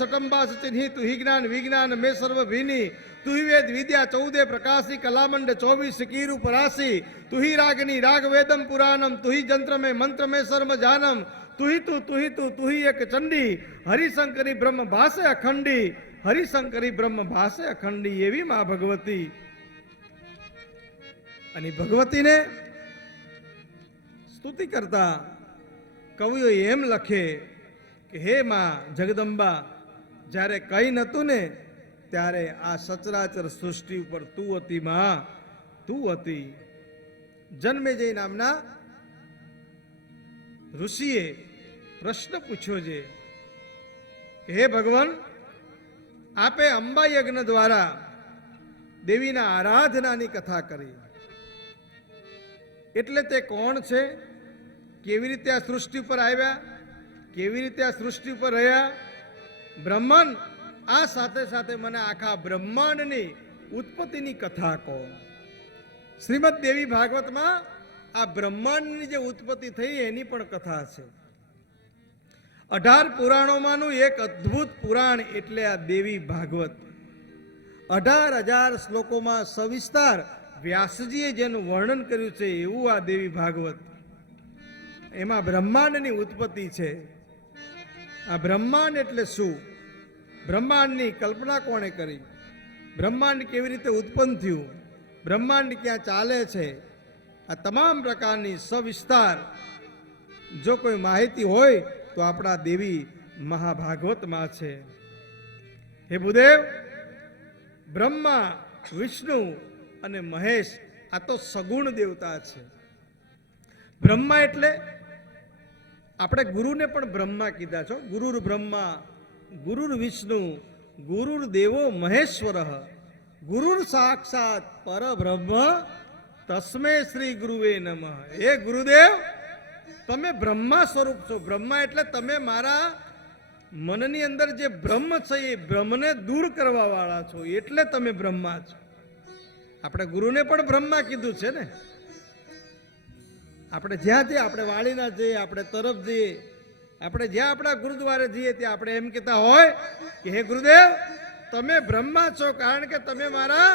सटम्बा सचिन्ही तू ही ज्ञान विज्ञान में सर्व भीनी तू ही वेद विद्या 14 प्रकाशी कलामंड 24 कीरु परासी तू ही रागनी राग वेदम पुराणम तू ही मंत्र में सर्व जानम तू ही तू ही एक चंडी हरिशंकरी ब्रह्म भाषे अखंडी हरिशंकरी ब्रह्म भाषे अखंडी एवी मां भगवती અને ભગવતીને સ્તુતિ કરતા કવિઓ એમ લખે કે હે માં જગદંબા જ્યારે કઈ નતું ને ત્યારે આ સચરાચર સૃષ્ટિ ઉપર તું હતી માં તું હતી. જન્મેજય નામના ઋષિએ પ્રશ્ન પૂછ્યો છે કે હે ભગવાન આપે અંબા યજ્ઞ દ્વારા દેવીના આરાધનાની કથા કરી એટલે તે કોણ છે, કેવી રીતે આ સૃષ્ટિ પર આવ્યા, કેવી રીતે આ સૃષ્ટિ પર રહ્યા. બ્રહ્માંડ આ સાથે સાથે મને આખા બ્રહ્માંડની ઉત્પત્તિની કથા કહો. શ્રીમદ દેવી ભાગવતમાં આ બ્રહ્માંડની જે ઉત્પત્તિ થઈ એની પણ કથા છે. 18 પુરાણોમાંનું એક અદ્ભુત પુરાણ એટલે આ દેવી ભાગવત. 18,000 શ્લોકોમાં સવિસ્તાર વ્યાસજીએ જેનું વર્ણન કર્યું છે એવું આ દેવી ભાગવત. એમાં બ્રહ્માંડની ઉત્પત્તિ છે. આ બ્રહ્માંડ એટલે શું, બ્રહ્માંડની કલ્પના કોણે કરી, બ્રહ્માંડ કેવી રીતે ઉત્પન્ન થયું, બ્રહ્માંડ ક્યાં ચાલે છે, આ તમામ પ્રકારની સવિસ્તાર જો કોઈ માહિતી હોય તો આપણા દેવી મહાભાગવતમાં છે. હે ભૂદેવ, બ્રહ્મા વિષ્ણુ અને મહેશ આ તો સગુણ દેવતા છે. બ્રહ્મા એટલે આપણે ગુરુને પણ બ્રહ્મા કીધા છો. ગુરુર બ્રહ્મા ગુરુર વિષ્ણુ ગુરુર દેવો મહેશ્વર ગુરુર સાક્ષાત પરબ્રહ્મ તસ્મે શ્રી ગુરુવે નમઃ. એ ગુરુદેવ તમે બ્રહ્મા સ્વરૂપ છો. બ્રહ્મા એટલે તમે મારા મનની અંદર જે બ્રહ્મ છે એ બ્રહ્મને દૂર કરવા વાળા છો એટલે તમે બ્રહ્મા છો. આપણે ગુરુને પણ બ્રહ્મા કીધું છે ને. આપણે જ્યાં જઈએ, આપણે વાળીના જઈએ, આપણે તરફ જઈએ, આપણે જ્યાં આપણા ગુરુદ્વારે જઈએ ત્યાં આપણે એમ કહેતા હોય કે હે ગુરુદેવ તમે બ્રહ્મા છો કારણ કે તમે મારા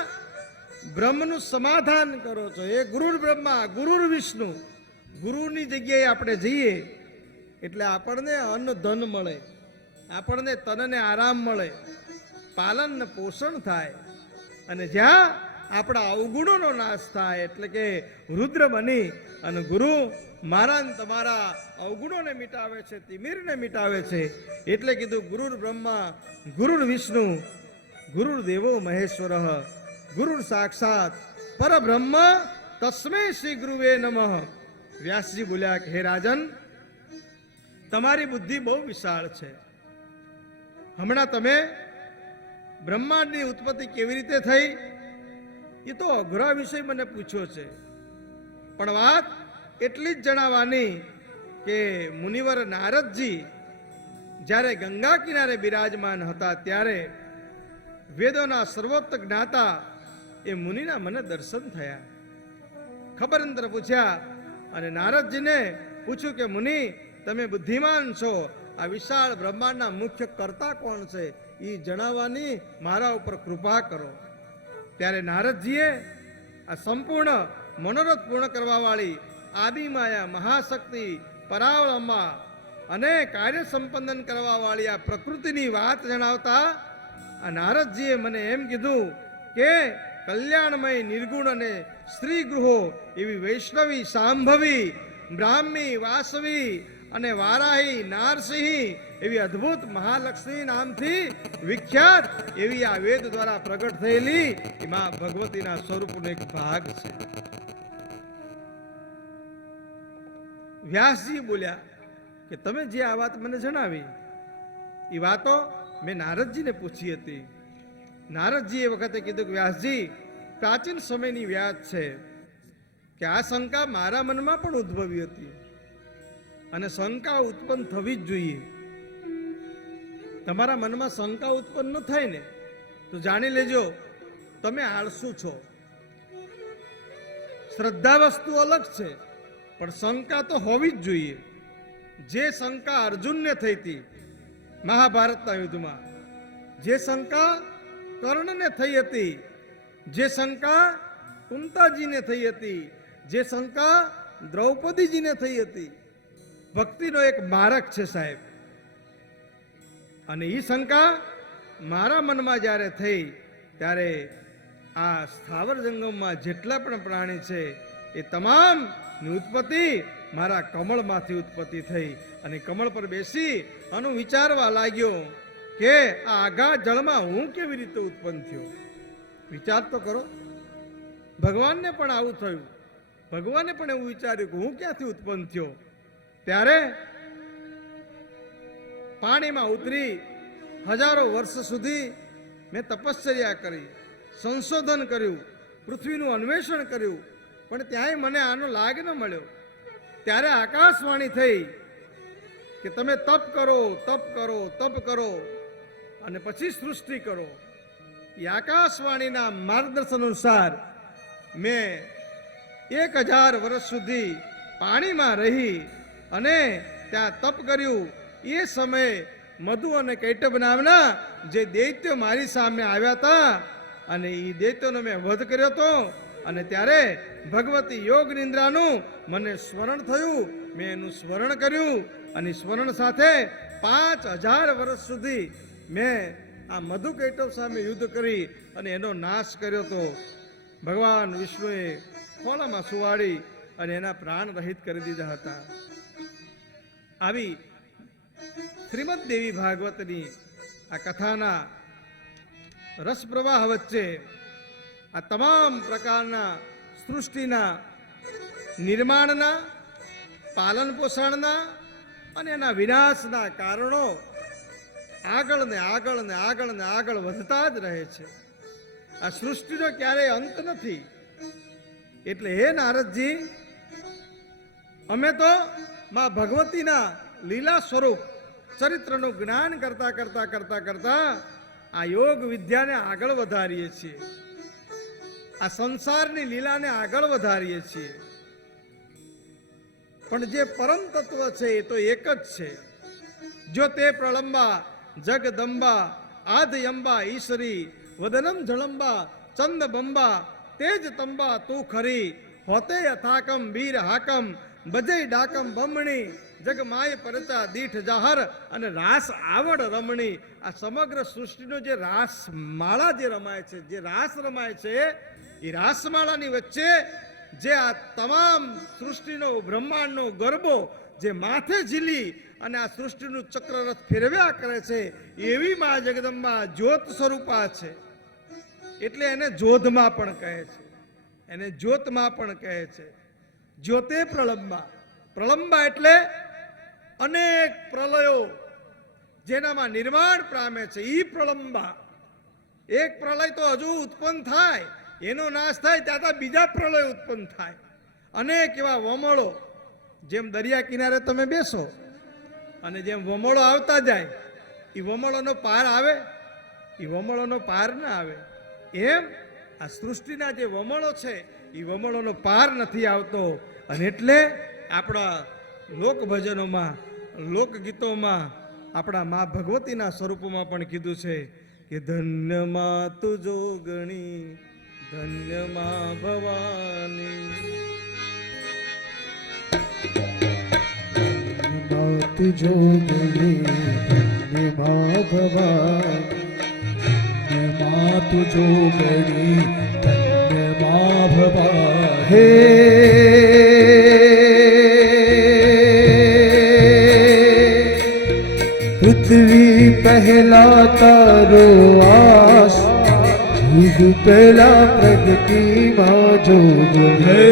બ્રહ્મનું સમાધાન કરો છો. એ ગુરુર બ્રહ્મા ગુરુર વિષ્ણુ. ગુરુની જગ્યાએ આપણે જઈએ એટલે આપણને અન્ન ધન મળે, આપણને તનને આરામ મળે, પાલન ને પોષણ થાય અને જ્યાં આપણા અવગુણોનો નાશ થાય એટલે કે રુદ્ર બની અને ગુરુ મારા તમારા અવગુણોને મિટાવે છે, તિમિરને મિટાવે છે. એટલે કીધું ગુરુર બ્રહ્મા ગુરુર વિષ્ણુ ગુરુર દેવો મહેશ્વર ગુરુર સાક્ષાત પરબ્રહ્મ તસ્મે શ્રી ગુરુવે નમઃ. વ્યાસજી બોલ્યા કે હે રાજન, તમારી બુદ્ધિ બહુ વિશાળ છે. હમણાં તમે બ્રહ્માંડની ઉત્પત્તિ કેવી રીતે થઈ એ તો અઘરા વિષય મને પૂછ્યો છે, પણ વાત એટલી જ જણાવવાની કે મુનિવર નારદજી જ્યારે ગંગા કિનારે બિરાજમાન હતા ત્યારે વેદોના સર્વોત્ત જ્ઞાતા એ મુનિના મને દર્શન થયા. ખબર અંતર પૂછ્યા અને નારદજીને પૂછ્યું કે મુનિ તમે બુદ્ધિમાન છો, આ વિશાળ બ્રહ્માંડના મુખ્ય કર્તા કોણ છે એ જણાવવાની મારા ઉપર કૃપા કરો. ત્યારે નારદજીએ આ સંપૂર્ણ મનોરથ પૂર્ણ કરવા વાળી આદિમાયા મહાશક્તિ પરાવળમાં અને કાર્ય સંપાદન કરવા વાળી આ પ્રકૃતિની વાત જણાવતા આ નારદજીએ મને એમ કીધું કે કલ્યાણમય નિર્ગુણ અને સ્ત્રી ગૃહો એવી વૈષ્ણવી સાંભવી બ્રાહ્મી વાસવી અને વારાહી નારસિંહી એવી અદ્ભુત મહાલક્ષ્મી નામથી વિખ્યાત એવી આ વેદ દ્વારા પ્રગટ થયેલી એમાં ભગવતીના સ્વરૂપનો એક ભાગ છે. વ્યાસજી બોલ્યા કે તમે જે આ વાત મને જણાવી એ વાતો મેં નારદજીને પૂછી હતી. નારદજી એ વખતે કીધું કે વ્યાસજી પ્રાચીન સમયની વાત છે કે આ શંકા મારા મનમાં પણ ઉદ્ભવી હતી અને શંકા ઉત્પન્ન થવી જ જોઈએ. તમારા મનમાં શંકા ઉત્પન્ન ન થાય ને તો જાણી લેજો તમે આળસુ છો. શ્રદ્ધા વસ્તુ અલગ છે પણ શંકા તો હોવી જ જોઈએ. જે શંકા અર્જુનને થઈ હતી મહાભારતના યુદ્ધમાં જે શંકા કર્ણને થઈ હતી, જે શંકા કુંતાજીને થઈ હતી, જે શંકા દ્રૌપદીજીને થઈ હતી, ભક્તિનો એક મારક છે સાહેબ. અને એ શંકા મારા મનમાં જ્યારે થઈ ત્યારે આ સ્થાવર જંગમમાં જેટલા પણ પ્રાણી છે એ તમામની ઉત્પત્તિ મારા કમળમાંથી ઉત્પત્તિ થઈ. અને કમળ પર બેસી અને વિચારવા લાગ્યો કે આ આઘા જળમાં હું કેવી રીતે ઉત્પન્ન થયો. વિચાર તો કરો. ભગવાનને પણ આવું થયું. ભગવાને પણ એવું વિચાર્યું કે હું ક્યાંથી ઉત્પન્ન થયો. ત્યારે પાણીમાં ઉતરી હજારો વર્ષ સુધી મેં તપશ્ચર્યા કરી, સંશોધન કર્યું, પૃથ્વીનું અન્વેષણ કર્યું, પણ ત્યાંય મને આનો લાગ ન મળ્યો. ત્યારે આકાશવાણી થઈ કે તમે તપ કરો, તપ કરો, તપ કરો અને પછી સૃષ્ટિ કરો. એ આકાશવાણીના માર્ગદર્શન અનુસાર મેં 1000 વર્ષ સુધી પાણીમાં રહી અને ત્યાં તપ કર્યું. એ સમયે મધુ અને કૈટભ નામના જે દૈત્યો મારી સામે આવ્યા હતા અને એ દૈત્યોનો મેં વધ કર્યો હતો. અને ત્યારે ભગવતી યોગ નિંદ્રાનું મને સ્મરણ થયું. મેં એનું સ્મરણ કર્યું અને સ્મરણ સાથે 5000 વર્ષ સુધી મેં આ મધુ કૈટભ સામે યુદ્ધ કરી અને એનો નાશ કર્યો હતો. ભગવાન વિષ્ણુએ ખોળામાં સુવાડી અને એના પ્રાણ રહિત કરી દીધા હતા. આવી શ્રીમદ દેવી ભાગવતની આ કથાના રસપ્રવાહ વચ્ચે આ તમામ પ્રકારના સૃષ્ટિના નિર્માણના, પાલન પોષણના અને એના વિનાશના કારણો આગળ ને આગળ ને આગળ ને આગળ વધતા જ રહે છે. આ સૃષ્ટિનો ક્યારેય અંત નથી. એટલે હે નારદજી, અમે તો માં ભગવતીના લીલા સ્વરૂપ ચરિત્રનું જ્ઞાન કરતા કરતા કરતા કરતા આ યોગ વિદ્યાને આગળ વધારીએ છીએ, આ સંસારની લીલાને આગળ વધારીએ છીએ. પણ જે પરમ તત્વ છે એ તો એક જ છે. જો તે પ્રલંબા જગદંબા આદયંબા ઈશ્વરી વદનમ જળંબા ચંદબંબા તેજ તંબા તું ખરી હોતે યથાકમ વીર હાકમ બજય ડાકમ બમણી જગ માય પરચા દીઠ જાહર અને રાસ આવડ રમણી. આ સમગ્ર સૃષ્ટિનો જે રાસ માળા જે રમાય છે, જે રાસ રમાય છે, એ રાસમાળાની વચ્ચે જે આ તમામ સૃષ્ટિનો બ્રહ્માંડનો ગરબો જે માથે ઝીલી અને આ સૃષ્ટિનું ચક્રરથ ફેરવ્યા કરે છે, એવી મા જગદંબા જ્યોત સ્વરૂપા છે. એટલે એને જોધમાં પણ કહે છે, એને જ્યોતમાં પણ કહે છે. જ્યોતે પ્રલંબા. પ્રલંબા એટલે અનેક પ્રલયો જેનામાં નિર્માણ પામે છે, ઈ પ્રલંબા. એક પ્રલય તો હજુ ઉત્પન્ન થાય, એનો નાશ થાય ત્યાં બીજા પ્રલય ઉત્પન્ન થાય. અનેક એવા વમળો, જેમ દરિયા કિનારે તમે બેસો અને જેમ વમળો આવતા જાય, એ વમળોનો પાર આવે, એ વમળોનો પાર ના આવે. એમ આ સૃષ્ટિના જે વમળો છે એ વમળોનો પાર નથી આવતો. અને એટલે આપણા લોક ભજનોમાં, લોકગીતોમાં આપણા મા ભગવતીના સ્વરૂપોમાં પણ કીધું છે કે ધન્ય માં તુજો ગણી, ધન્ય માં ભવાની, તુજો ગણી ધન્ય માં ભવાની, માં તુજો ગણી ધન્ય માં ભવાની. હે પૃથ્વી પહેલા તારો આસ, જુગ પહેલા પ્રગતિમાં જોગ. હે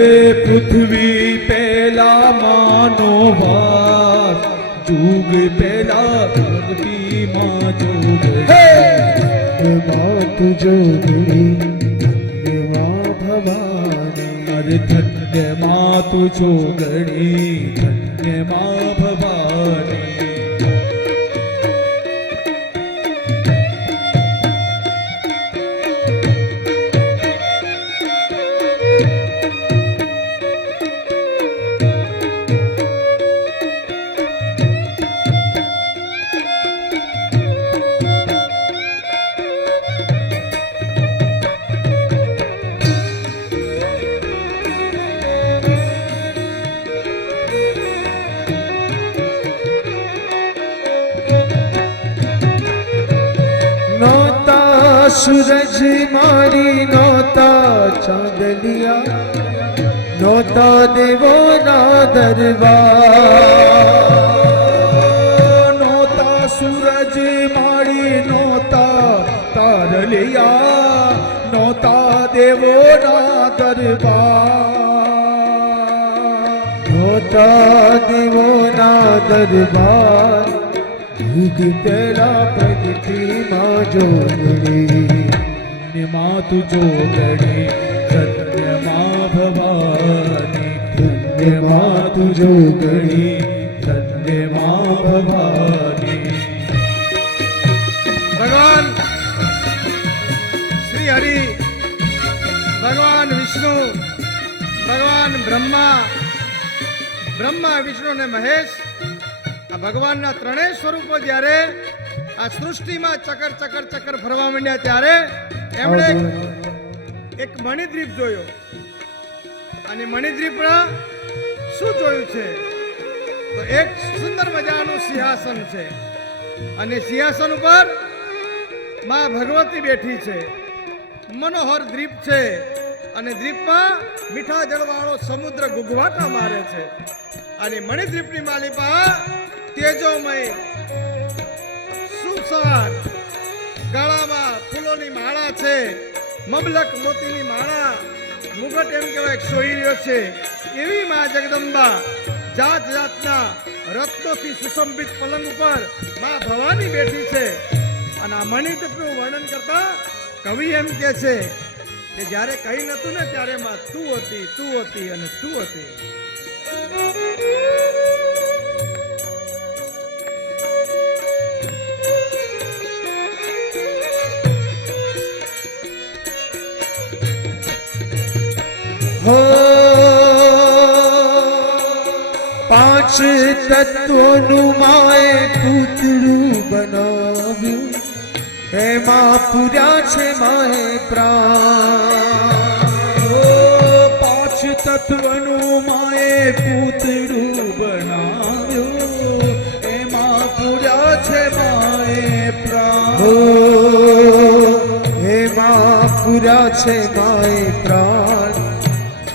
પૃથ્વી પહેલા માનો વાસ, જુગ પહેલા પ્રગતિમાં જોગ. હે માં તુજો ગણી ધન્ય માં ભવાની. અરે ધન્ય માં તુજો ગણી ધન્ય માં ભવાની. સૂરજ મારી નહોતા ચાંદલિયા નહોતા દેવોના દરબાર નોતા સૂરજ માળી નોતા તારલિયા નોતા દેવોના દરબાર નહોતા દેવોના દરબાર યુગ પેલા પ્રગતિમાં જોગણી ને માતુ જોગણી સત્યમાં ભવાની ધન્ય માતુ જોગણી સત્યમાં ભવાની ભગવાન શ્રી હરિ, ભગવાન વિષ્ણુ, ભગવાન બ્રહ્મા વિષ્ણુ અને મહેશ, આ ભગવાનના ત્રણેય સ્વરૂપો જ્યારે આ સૃષ્ટિમાં ચકર ચકર ચકર ફરવા માંડ્યા ત્યારે એમણે એક મણિદ્વીપ જોયો. અને મણિદ્વીપમાં શું જોયું છે તો એક સુંદર મજાનું સિંહાસન છે અને સિંહાસન ઉપર માં ભગવતી બેઠી છે. મનોહર દ્વીપ છે અને દ્વીપમાં મીઠા જળવાળો સમુદ્ર ગુગવાટા મારે છે. અને મણિદ્વીપની માલિકા તેજોમય સુસર, ગળામાં ફૂલોની માળા છે, મબલક મોતીની માળા, મુગટ એમ કહેવાય સોયરીઓ છે. એવી માં જગદંબા જાત જાતના રત્નોથી સુશોભિત પલંગ ઉપર માં ભવાની બેઠી છે. અને આ મણિદ્વીપનું વર્ણન કરતા કવિ એમ કે છે કે જ્યારે કઈ નતું ને ત્યારે માં તું હતી અને તું હતી. હો પાંચ તત્વોનું માએ પૂતળું બનાવ્યું એમાં પૂર્યા છે માએ પ્રાણ પાંચ તત્વનું માએ પૂતળું બનાવ્યું એમાં પૂર્યા છે માએ પ્રાણ હો એમાં પૂર્યા છે માએ પ્રાણ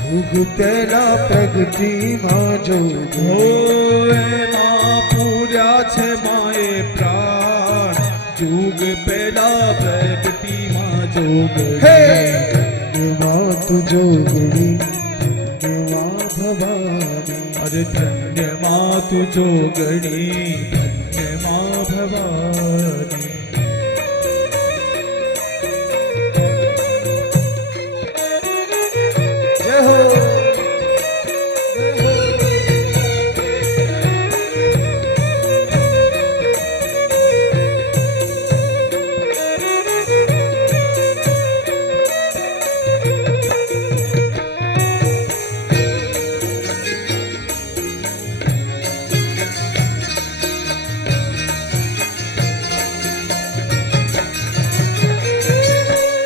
યુગ પેલા પ્રગતિમાં જોગો હો એમાં પૂર્યા છે માએ પ્રાણ જુગ પેલા પ્રગતિમાં જોગ હે માતુ જોગણી ધન્યમાં ભવાની અરે ધન્યમાં તું જોગણી ધન્યમાં ભવાની જય હો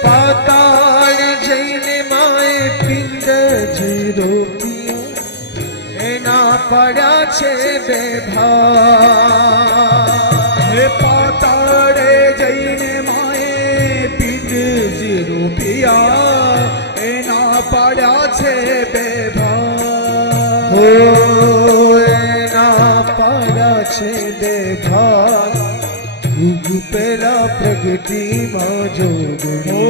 પાતાળ જઈને માએ પિંડ રોપ્યો એના પડ્યા છે બે ભાગ હે પાતાળે જઈને માએ પિંડ રૂપિયા એના પાડ્યા છે બે ભાગ હો એના પડ્યા છે બે ભાગ યુગ પેલા પ્રગતિમાં જોગણી ઓ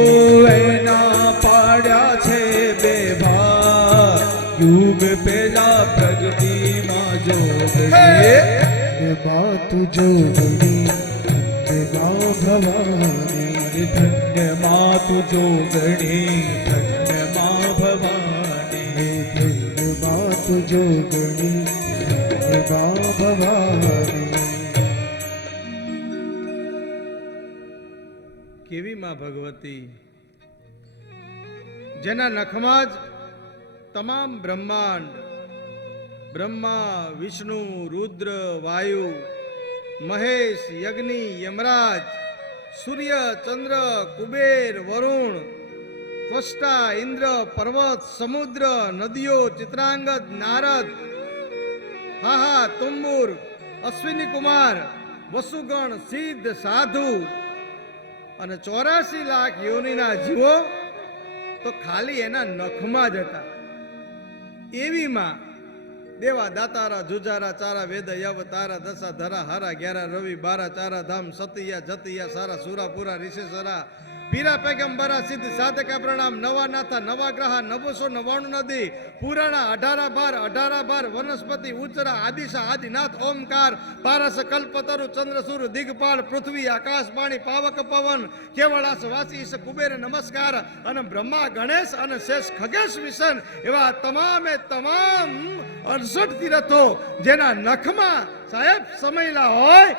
એના પાડ્યા છે બે ભાગ યુગ પેલા પ્રગતિમાં જોગણી માતુ જોગણી દેવા ભવાની ધન્યમાં તું જોગણી ધન્યમાં ભવાની માતુ જોગણી દેવા ભવાની કેવી માં ભગવતી, જેના નખમાં જ તમામ બ્રહ્માંડ, બ્રહ્મા, વિષ્ણુ, રુદ્ર, વાયુ, મહેશ, યજ્ઞી, યમરાજ, સૂર્ય, ચંદ્ર, કુબેર, વરુણ, ત્વષ્ટા, ઇન્દ્ર, પર્વત, સમુદ્ર, નદીઓ, ચિત્રાંગદ, નારદ, હાહા, તુંબુર, અશ્વિની કુમાર, વસુગણ, સિદ્ધ, સાધુ અને 84 લાખ યોનિના જીવો તો ખાલી એના નખમાં જ હતા. એવી માં દેવા દાતારા જુજારા ચારા વેદ યવ તારા દશા ધરા હારા 11 રવિ 12 ચારા ધામ સતિયા જતિયા સારા સુરાપુરા રિશેષરા પીરા પેગંબરા સિદ્ધ સાધકા પ્રણામ નવા નાથા નવા ગ્રહા 999 નદી પુરાણા 18 બાર વનસ્પતિ ઉચ્ચરા આદિશા આદિનાથ ઓમકાર પારસ કલ્પતરુ ચંદ્રસુર દિગપાળ પૃથ્વી આકાશ પાણી પાવક પવન કેવળાસ વાસી ઈશ કુબેર નમસ્કાર અને બ્રહ્મા ગણેશ અને શેષ ખગેશ વિશન એવા તમામે તમામ 68 તીર્થો જેના નખમાં સાહેબ સમયલા હોય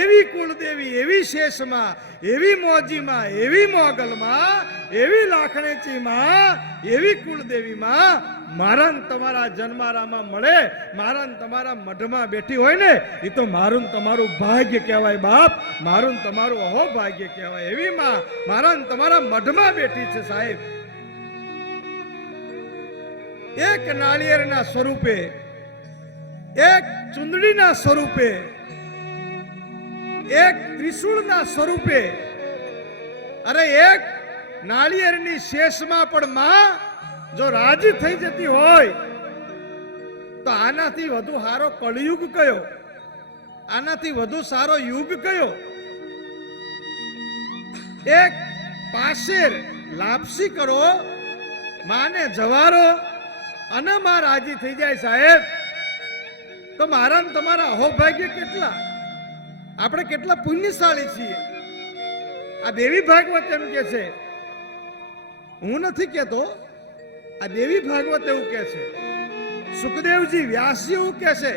એવી કુળદેવી એવી શેષમાં એવી મોજીમાં એવી મોગલમાં એવી લાખણેચીમાં એવી કુળદેવીમાં મારા ને તમારા જન્મારામાં મળે મારા ને તમારા મઢમાં બેઠી હોય ને એ તો મારું ને તમારું ભાગ્ય કહેવાય બાપ મારું ને તમારું અહો ભાગ્ય કહેવાય એવી માં મારા ને તમારા મઢમાં બેઠી છે સાહેબ. એક નાળિયેરના સ્વરૂપે એક ચુંદડીના સ્વરૂપે એક ત્રિશૂળના સ્વરૂપે અરે એક નાળિયેરની શેષમાં પણ માં જો રાજી થઈ જતી હોય તો આનાથી વધુ સારો કળયુગ કયો આનાથી વધુ સારો યુગ કયો. એક પાશેર લાપસી કરો માને જવારો અને માં રાજી થઈ જાય સાહેબ તો મારા ને તમારા અહોભાગ્ય કેટલા આપણે કેટલા પુણ્યશાળી છીએ. આ દેવી ભાગવત એમ કે છે હું નથી કેતો આ દેવી ભાગવત એવું કે છે. સુખદેવજી વ્યાસજી એવું કે છે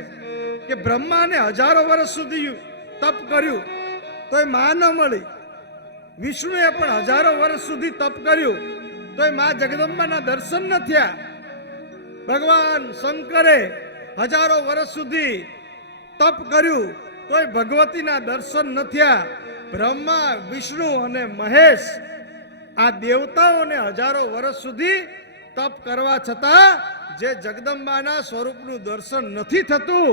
કે બ્રહ્માને હજારો વર્ષ સુધી તપ કર્યું તોય માં ન મળી. વિષ્ણુએ પણ હજારો વર્ષ સુધી તપ કર્યું તોય માં જગદંબાના દર્શન ન થયા. ભગવાન શંકરે હજારો વર્ષ સુધી તપ કર્યું તોય ભગવતીના દર્શન ન થયા. બ્રહ્મા વિષ્ણુ અને મહેશ આ દેવતાઓને હજારો વર્ષ સુધી તપ કરવા છતાં જે જગદંબાના સ્વરૂપનું દર્શન નથી થતું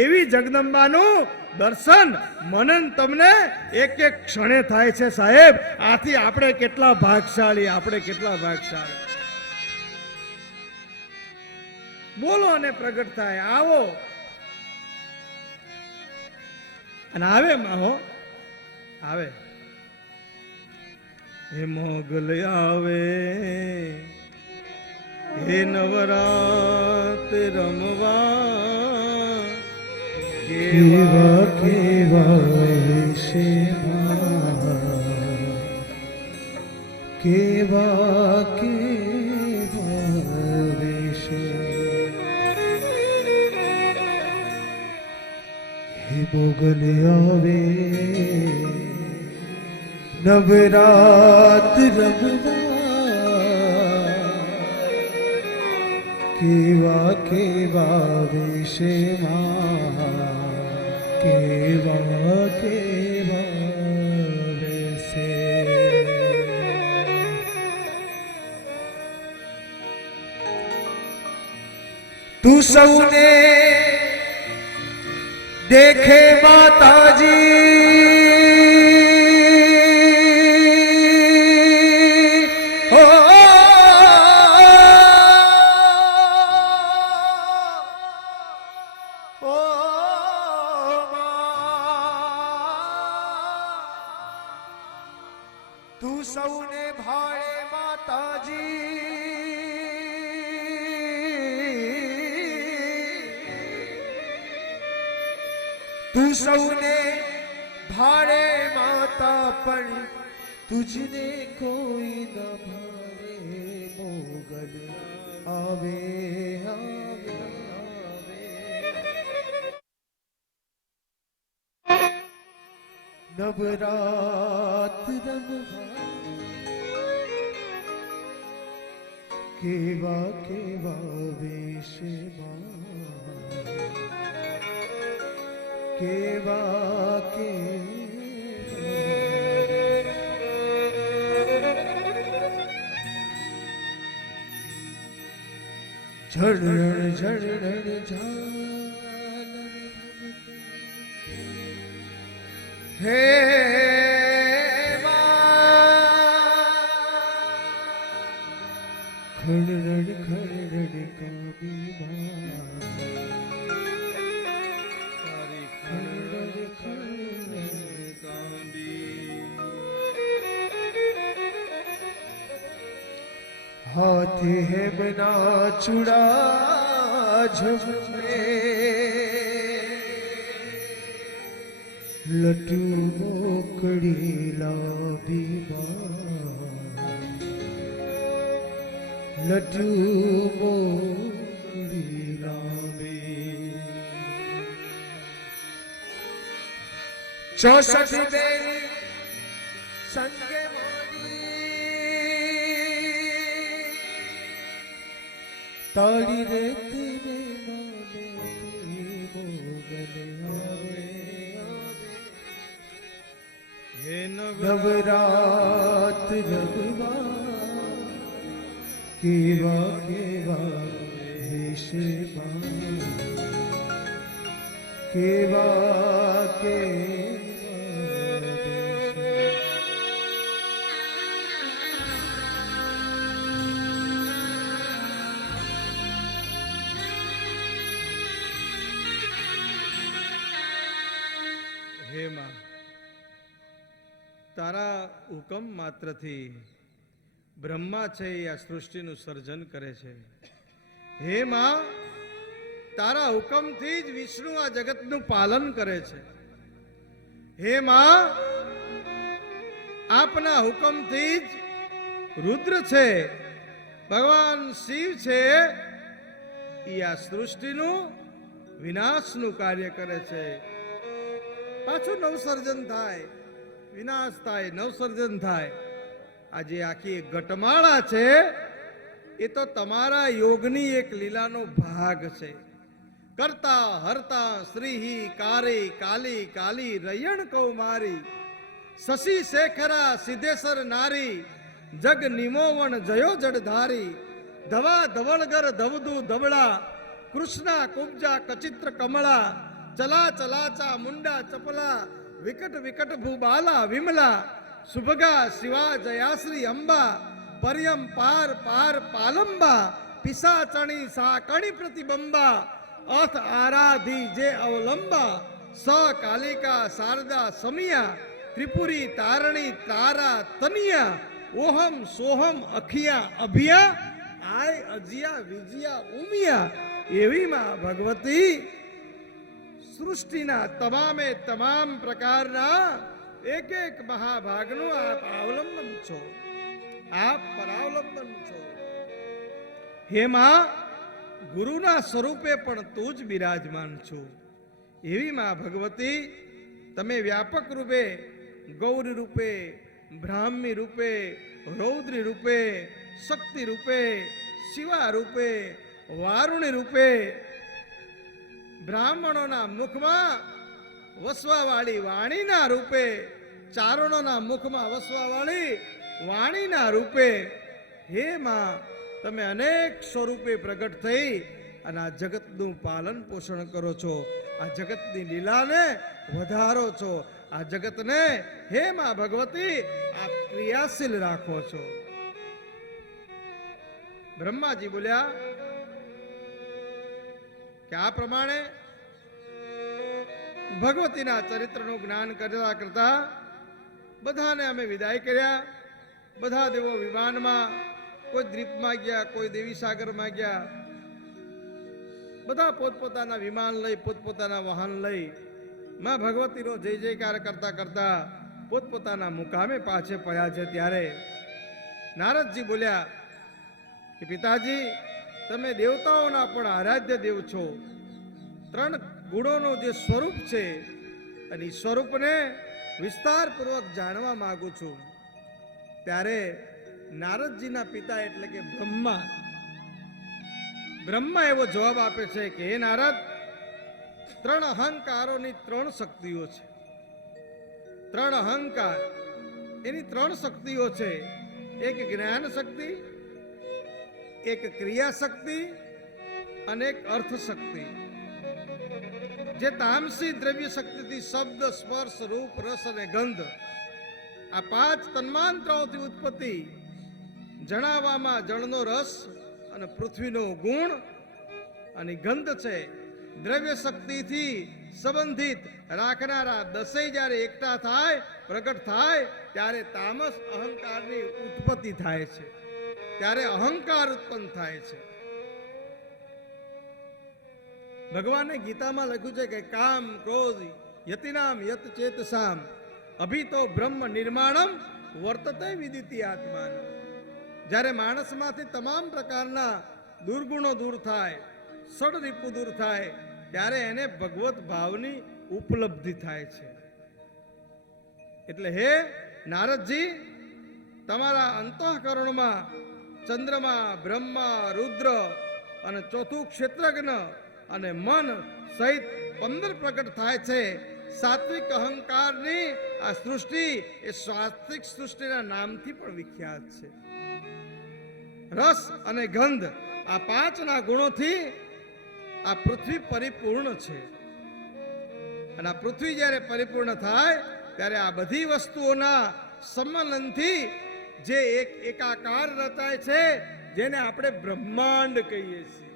એવી જગદંબાનું દર્શન મને તમને એક એક ક્ષણે થાય છે સાહેબ. આથી આપણે કેટલા ભાગશાળી આપણે કેટલા ભાગશાળી. બોલો અને પ્રગટ થાય આવો અને આવે માહો આવે હે મોગલ આવે હે નવરાત રમવા કેવા કેવા છે કેવા કેવા છે હે મોગલ આવે નવરાત રમવા કેવા કેવા વેશમાં કેવા કેવા વેશે તું સૌને દેખે માતાજી તું સૌને ભાળે માતાજી તું સૌને ભાળે માતા પણ તુજને કોઈ ન ભાળે મોગલ આવે આવે આવે નવરાત રમવા કેવા કેવા વેશમાં કેવા ઝળણ ઝળણ ઝાલ હે મા ખડરડ ખડરડ કાબીમાં તારી ખડરડ ખડરડ કાંબી. હાથે હેમના ચૂડા ઝમે લટુ મોકડી લાંબીમાં લટુ મોકડી લાંબી 64 બેન સંગે તાળી રેતી ને માને મોગલે આવે હે નવરાત રંગવા કેવા કેવા વેશમાં કેવા કેવા વેશ. હે માં, તારા હુકમ માત્રથી બ્રહ્મા છે એ આ સૃષ્ટિનું સર્જન કરે છે. હે માં, તારા હુકમથી જ વિષ્ણુ આ જગતનું પાલન કરે છે. હે માં, આપના હુકમથી જ રુદ્ર છે, ભગવાન શિવ છે, એ આ સૃષ્ટિનું વિનાશનું કાર્ય કરે છે. પાછું નવસર્જન થાય, વિનાશ થાય, નવસર્જન થાય. આજે આખી એક ઘટમાળા છે એ તો તમારા યોગની એક લીલાનો ભાગ છે. કરતા હરતા શ્રીહી કારી કાલી કાલી રયણ કૌમારી શશી શેખરા સિદ્ધેશ્વર નારી જગ નિમોવણ જયો જડધારી ધવા ધવળગર ધવદુ ધવળા કૃષ્ણા કુબ્જા કચિત્ર કમળા ચલા ચલાચા મુંડા ચપલા વિકટ વિકટ ભૂબાલા વિમલા સુભગા શિવા જયાશ્રી અંબા પર્યમ પાર પાર પાલંબા પિસાચણી સાકણી પ્રતિબંબા અથ આરાધી જે અવલંબા સ કાલિકા શારદા સમિયા ત્રિપુરી તારણી તારા તનિયા ઓહમ સોહમ અખિયા અભિયા આય અજિયા વિજયા ઉમિયા એવી માં ભગવતી સૃષ્ટિના તમામે તમામ પ્રકારના એક એક મહાભાગનું આપ અવલંબન છો, આપ પરાવલંબન છો. હે માં, ગુરુના સ્વરૂપે પણ તું જ બિરાજમાન છો. એવી માં ભગવતી, તમે વ્યાપક રૂપે ગૌરી રૂપે, બ્રાહ્મી રૂપે, રૌદ્રી રૂપે, શક્તિ રૂપે, શિવા રૂપે, વારુણી રૂપે બ્રાહ્મણોના મુખમાં વસવાવાળી વાણીના રૂપે, ચારણોના મુખમાં વસવાવાળી વાણીના રૂપે, હે માં, તમે અનેક સ્વરૂપે પ્રગટ થઈ અને આ જગતનું પાલન પોષણ કરો છો. આ જગતની લીલાને વધારો છો. આ જગતને હે માં ભગવતી આપ ક્રિયાશીલ રાખો છો. બ્રહ્માજી બોલ્યા કે આ પ્રમાણે ભગવતીના ચરિત્રનું જ્ઞાન કરતા કરતા બધાને અમે વિદાય કર્યા. બધા દેવો વિમાનમાં, કોઈ દ્વીપમાં ગયા, કોઈ દેવી સાગરમાં ગયા. બધા પોતપોતાના વિમાન લઈ, પોતપોતાના વાહન લઈ માં ભગવતીનો જય જયકાર કરતા કરતા પોતપોતાના મુકામે પાછે પડ્યા છે. ત્યારે નારદજી બોલ્યા કે પિતાજી, તમે દેવતાઓના પણ આરાધ્ય દેવ છો. 3 ગુણોનું જે સ્વરૂપ છે અને એ સ્વરૂપને વિસ્તારપૂર્વક જાણવા માંગુ છું. ત્યારે નારદજીના પિતા એટલે કે બ્રહ્મા એવો જવાબ આપે છે કે હે નારદ, 3 અહંકારોની 3 શક્તિઓ છે. 3 અહંકાર એની 3 શક્તિઓ છે. એક જ્ઞાન શક્તિ, એક ક્રિયા શક્તિ અને એક અર્થ શક્તિ. જે તામસી દ્રવ્ય શક્તિથી શબ્દ, સ્પર્શ, રૂપ, રસ અને ગંધ, આ 5 તન્માંત્રોથી ઉત્પત્તિ જણાવવામાં જળનો રસ અને પૃથ્વીનો ગુણ અને ગંધ છે. દ્રવ્ય શક્તિથી સંબંધિત રાખનારા દસેય જ્યારે એકઠા થાય, પ્રગટ થાય, ત્યારે તામસ અહંકારની ઉત્પત્તિ થાય છે, ત્યારે અહંકાર ઉત્પન્ન થાય છે. ભગવાને ગીતામાં લખ્યું છે કે કામ ક્રોધ યતિનામ યત ચેતસામ અભિતો બ્રહ્મ નિર્માણમ વર્તતે વિદિતિ આત્માન. જ્યારે માણસમાંથી તમામ પ્રકારના દુર્ગુણો દૂર થાય, ષડરીપુ દૂર થાય, ત્યારે એને ભગવત ભાવની ઉપલબ્ધિ થાય છે. એટલે હે નારદજી, તમારા અંતઃકરણમાં ચંદ્રમા, બ્રહ્મા, રુદ્ર અને ચોથું ક્ષેત્રજ્ઞ અને મન સહિત 15 પ્રગટ થાય છે. સાત્વિક અહંકારની આ સૃષ્ટિ એ સાત્વિક સૃષ્ટિના નામથી પણ વિખ્યાત છે. રસ અને ગંધ આ 5ના ગુણોથી આ પૃથ્વી પરિપૂર્ણ છે. અને આ પૃથ્વી જ્યારે પરિપૂર્ણ થાય ત્યારે આ બધી વસ્તુઓના સંમેલનથી જે એક એકાકાર રચાય છે, જેને આપણે બ્રહ્માંડ કહીએ છીએ.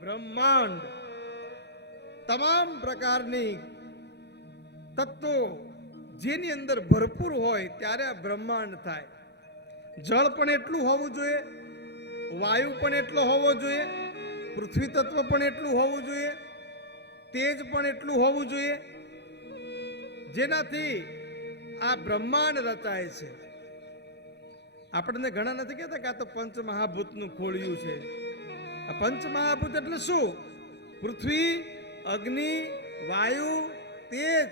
બ્રહ્માંડ તમામ પ્રકારની તત્વો જેની અંદર ભરપૂર હોય ત્યારે આ બ્રહ્માંડ થાય. જળ પણ એટલું હોવું જોઈએ, વાયુ પણ એટલો હોવો જોઈએ, પૃથ્વી તત્વ પણ એટલું હોવું જોઈએ, તેજ પણ એટલું હોવું જોઈએ, જેનાથી આ બ્રહ્માંડ રચાય છે. આપણને ઘણા નથી કહેતા કે આ તો પંચમહાભૂતનું ખોળિયું છે. આ પંચમહાભૂત એટલે શું? પૃથ્વી, અગ્નિ, વાયુ, તેજ,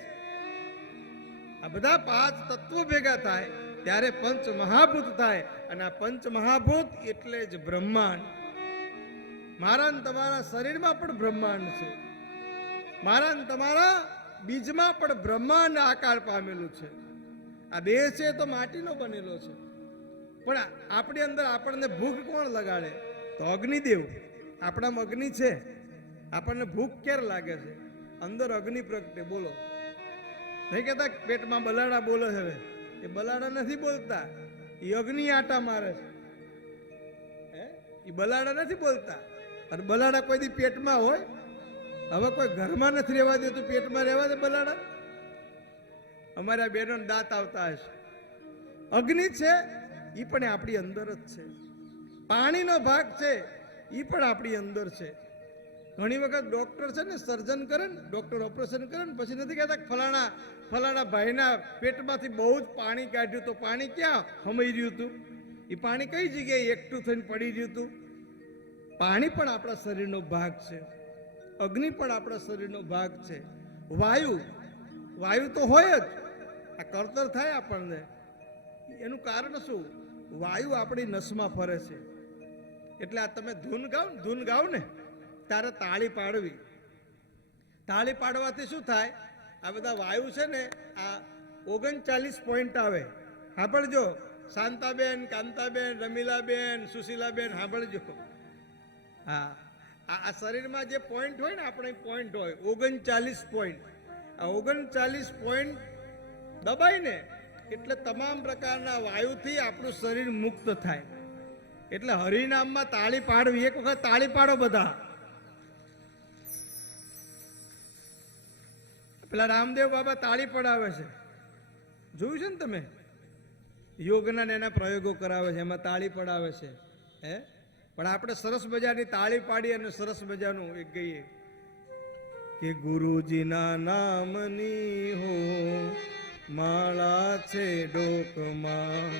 આ બધા 5 તત્વો ભેગા થાય ત્યારે પંચમહાભૂત થાય. અને આ પંચમહાભૂત એટલે જ બ્રહ્માંડ. મારા ને તમારા શરીરમાં પણ બ્રહ્માંડ છે. મારા ને તમારા બીજમાં પણ બ્રહ્માંડ આકાર પામેલું છે. આ દેહ છે તો માટીનો બનેલો છે, પણ આપણી અંદર આપણને ભૂખ કોણ લગાડે? તો અગ્નિદેવ. આપણામાં અગ્નિ છે, આપણને ભૂખ ક્યારે લાગે છે? અંદર અગ્નિ પ્રગટે. બોલો, નહીં કહેતા પેટમાં બલાડા બોલે છે. એ બલાડા નથી બોલતા, એ અગ્નિ આટા મારે છે. એ બલાડા નથી બોલતા. અને બલાડા કોઈ દી પેટમાં હોય? હવે કોઈ ઘરમાં નથી રહેવા દેતું, પેટમાં રહેવા દે બલાડા? અમારા બહેનો દાંત આવતા હશે. અગ્નિ છે એ પણ આપણી અંદર જ છે. પાણીનો ભાગ છે એ પણ આપણી અંદર છે. ઘણી વખત ડોક્ટર છે ને, સર્જન કરે ને, ડોક્ટર ઓપરેશન કરે ને, પછી નથી કહેતા ફલાણા ભાઈના પેટમાંથી બહુ જ પાણી કાઢ્યું. તો પાણી ક્યાં હમાઈ રહ્યું હતું? એ પાણી કઈ જગ્યાએ એકઠું થઈને પડી રહ્યું હતું? પાણી પણ આપણા શરીરનો ભાગ છે. અગ્નિ પણ આપણા શરીરનો ભાગ છે. વાયુ તો હોય જ. આ કરતર થાય આપણને, એનું કારણ શું? વાયુ આપણી નસમાં ફરે છે. એટલે આ તમે ધૂન ગાવ ને ત્યારે તાળી પાડવી. તાળી પાડવાથી શું થાય? આ બધા વાયુ છે ને, આ 39 પોઈન્ટ આવે. સાંભળજો શાંતાબેન, કાંતાબેન, રમીલાબેન, સુશીલાબેન, સાંભળજો. હા, આ શરીરમાં જે પોઈન્ટ હોય ને, આપણે પોઈન્ટ હોય 39 પોઈન્ટ. આ 39 પોઈન્ટ દબાય ને એટલે તમામ પ્રકારના વાયુથી આપણું શરીર મુક્ત થાય. એટલે હરિનામમાં તાળી પાડવી. એક વખત તાળી પાડો બધા. પેલા રામદેવ બાબા તાળી પડાવે છે, જોયું છે ને તમે? યોગના એના પ્રયોગો કરાવે છે, એમાં તાળી પડાવે છે. પણ આપણે સરસ મજાની તાળી પાડી અને સરસ મજાનું એક ગઈએ કે ગુરુજીના નામની હો માળા છે ડોકમાં.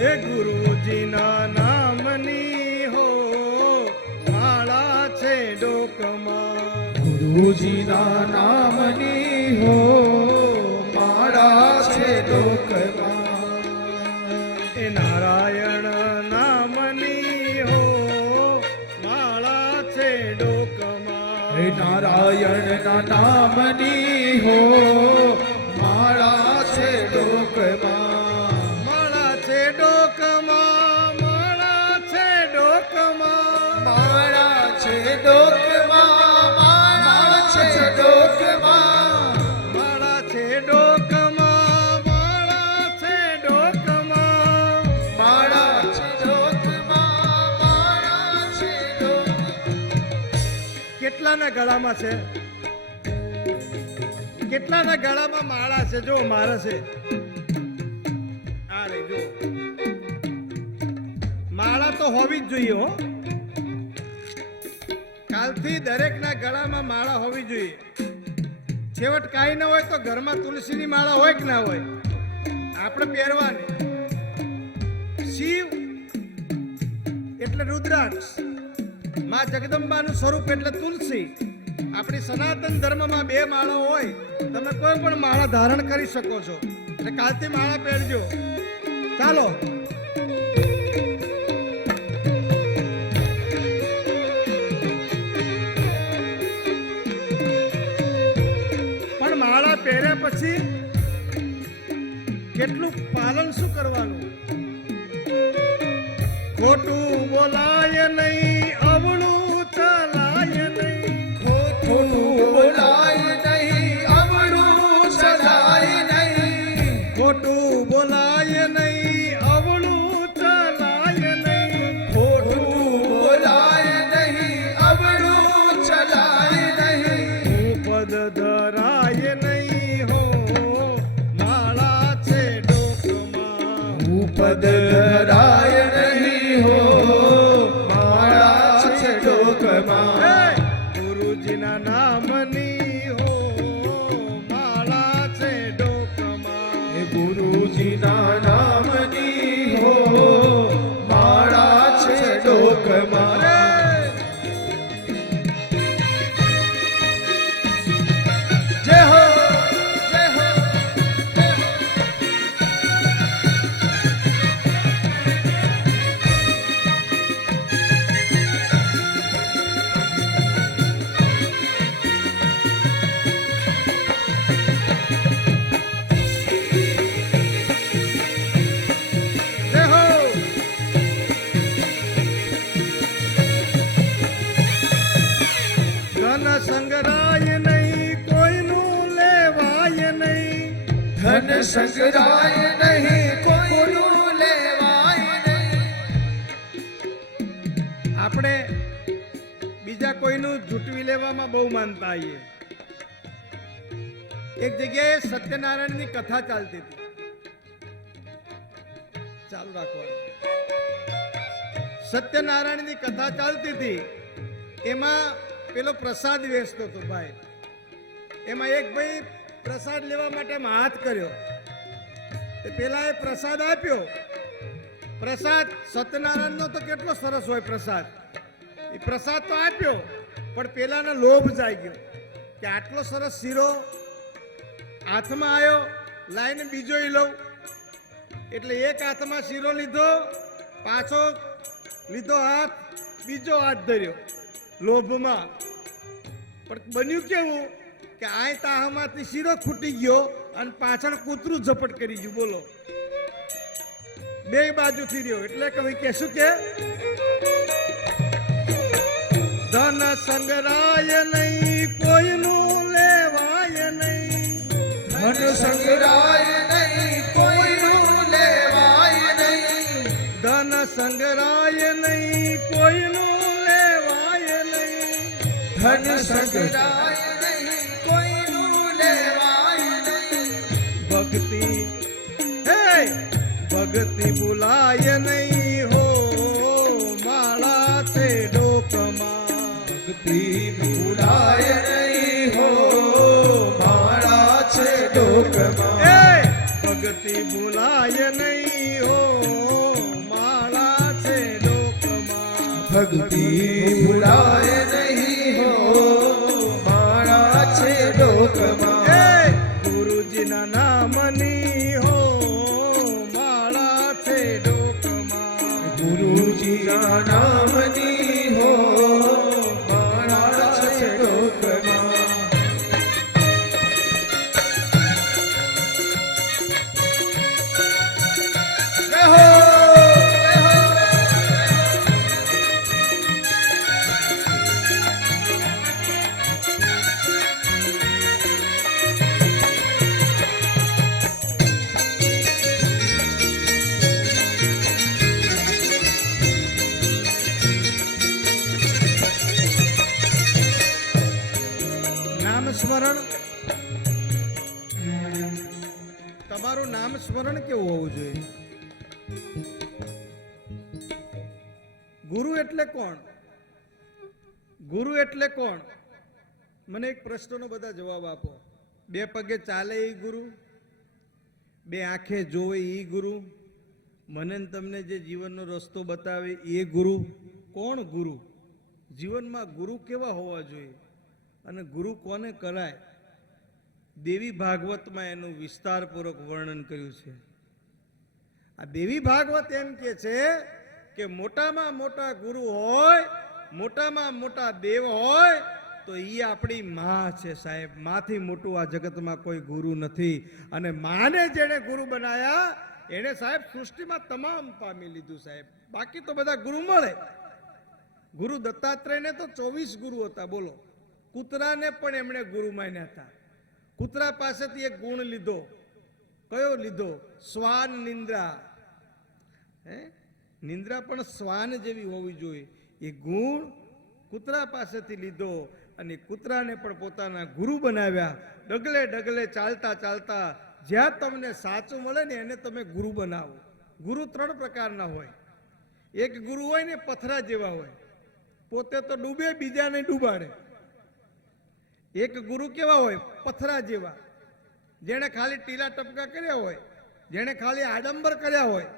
એ ગુરુજીના નામની હો માળા છે ડોકમાં. ગુરુજીના નામની હો માળા છે ડોકમાં. એ નારાયણ નામની હો માળા છે ડોકમાં. હે નારાયણના નામની હો માળા છે ડોકમાં. માળા છે ડોકમાં, માળા છે ડોકમાં. માળા છે ડોકમાં, માળા છે ડોકમાં. માળા છે ડોકમાં, માળા છે ડોકમાં. માળા છે ડોકમાં, માળા છે ડોકમાં. કેટલાના ગળામાં છે? કેટલાના ગળામાં માળા છે? જો મારા છે આ રે જો માળા તો હોવી જ જોઈએ હો. કાલથી દરેકના ગળામાં માળા હોવી જોઈએ. છેવટ કાંઈ ન હોય તો ઘરમાં તુલસીની માળા હોય કે ના હોય, આપણે પહેરવાની. શિવ એટલે રુદ્રાક્ષ, માં જગદંબાનું સ્વરૂપ એટલે તુલસી. આપણી સનાતન ધર્મમાં બે માળા હોય. તમે કોઈ પણ માળા ધારણ કરી શકો છો. એટલે કાલથી માળા પહેરજો. ચાલો પણ માળા પહેર્યા પછી કેટલું પાલન શું કરવાનું? ખોટું બોલાય નહીં, અવળું ચલાય નહીં. ખોટું બોલાય નહીં, અવળું ચલાય નહીં. ખોટું બોલાય નહીં, અવળું ચલાય નહીં. ખોટું બોલાય નહીં, અવળું ચલાય નહીં. પદ ધરાય નહીં હો માળા છે ડોકમાં. પદ ધરાય નહીં હો માળા છે ડોકમાં. હે! ગુરુજીના નામની હો માળા છે ડોકમાં. હે ગુરુજીના નામની હો માળા છે ડોકમાં. અરે! જય હો જય હો. જય હો! ધન સંગ્રાય નહીં, કોઈનું લેવાય નહીં. ધન સંગ્રાય નહીં, કોઈનું લેવાય નહીં. આપણે બીજા કોઈનું જૂટવી લેવામાં બહુ માનતા આવીએ. એક જગ્યાએ સત્યનારાયણની કથા ચાલતી હતી. ચાલુ રાખવાનું. સત્યનારાયણની કથા ચાલતી હતી. એમાં પેલો પ્રસાદ વેચતો હતો ભાઈ. એમાં એક ભાઈ પ્રસાદ લેવા માટે આમ હાથ કર્યો. તે પેલાએ પ્રસાદ આપ્યો. પ્રસાદ સત્યનારાયણનો તો કેટલો સરસ હોય પ્રસાદ. એ પ્રસાદ તો આપ્યો, પણ પેલાનો લોભ જાગ્યો કે આટલો સરસ શીરો હાથમાં આવ્યો, લાઈને બીજો લઉં. એટલે એક હાથમાં શીરો લીધો, પાછો લીધો હાથ, બીજો હાથ ધર્યો લોભમાં. પણ બન્યું કેવું કે આ તાહામાંથી શીરો ખૂટી ગયો અને પાછળ કૂતરું ઝપટ કરી ગયું. બોલો, બે બાજુથી રહ્યો. એટલે કે શું કે ધન સંગ્રાય નહીં, કોઈનું લેવાય નહીં. ધન સંગ્રાય નહીં, કોઈનું લેવાય નહીં. ધન સંગ્રાય નહીં, કોઈનું લેવાય નહીં. ધન સંગ્રાય નહીં, કોઈનું લેવાય નહીં. ભક્તિ હે ભક્તિ ભૂલાય નહીં હો માળા છે ડોકમાં. ભક્તિ ભૂલાય નહીં હો માળા છે ડોકમાં. એ ભક્તિ ભૂલાય નહીં હો ભક્તિ ભૂલાય નહીં હો મારા છે લોકમાં એ ગુરુજીના નામની હો માળા છે ડોકમાં. ગુરુજીના નામની હો માળા છે લોકમાં જય હો, જય હો. નામ સ્મરણ, તમારું નામ સ્મરણ કેવું હોવું જોઈએ? ગુરુ એટલે કોણ? ગુરુ એટલે કોણ? મને એક પ્રશ્નનો બધા જવાબ આપો. બે પગે ચાલે એ ગુરુ, બે આંખે જોવે એ ગુરુ, મને ને તમને જે જીવનનો રસ્તો બતાવે એ ગુરુ. કોણ ગુરુ? જીવનમાં ગુરુ કેવા હોવા જોઈએ અને ગુરુ કોને કરાય? દેવી ભાગવતમાં એનું વિસ્તારપૂર્વક વર્ણન કર્યું છે. આ દેવી ભાગવત એમ કે છે કે મોટામાં મોટા ગુરુ હોય, મોટામાં મોટા દેવ હોય તો એ આપણી માં છે સાહેબ. માંથી મોટું આ જગતમાં કોઈ ગુરુ નથી. અને માને જેને ગુરુ બનાયા એને સાહેબ સૃષ્ટિમાં તમામ પામી લીધું સાહેબ. બાકી તો બધા ગુરુ મળે. ગુરુ દત્તાત્રેયને તો 24 ગુરુ હતા. બોલો, કૂતરાને પણ એમણે ગુરુ માન્યા હતા. કૂતરા પાસેથી એક ગુણ લીધો. કયો લીધો? શ્વાન નિંદ્રા. નિંદ્રા પણ શ્વાન જેવી હોવી જોઈએ. એ ગુણ કૂતરા પાસેથી લીધો અને કૂતરાને પણ પોતાના ગુરુ બનાવ્યા. ડગલે ડગલે ચાલતા ચાલતા જ્યાં તમને સાચું મળે ને એને તમે ગુરુ બનાવો. ગુરુ 3 પ્રકારના હોય. એક ગુરુ હોય ને પથરા જેવા હોય, પોતે તો ડૂબે બીજાને ડૂબાડે. એક ગુરુ કેવા હોય? પથરા જેવા, જેણે ખાલી ટીલા ટપકા કર્યા હોય, જેણે ખાલી આડંબર કર્યા હોય,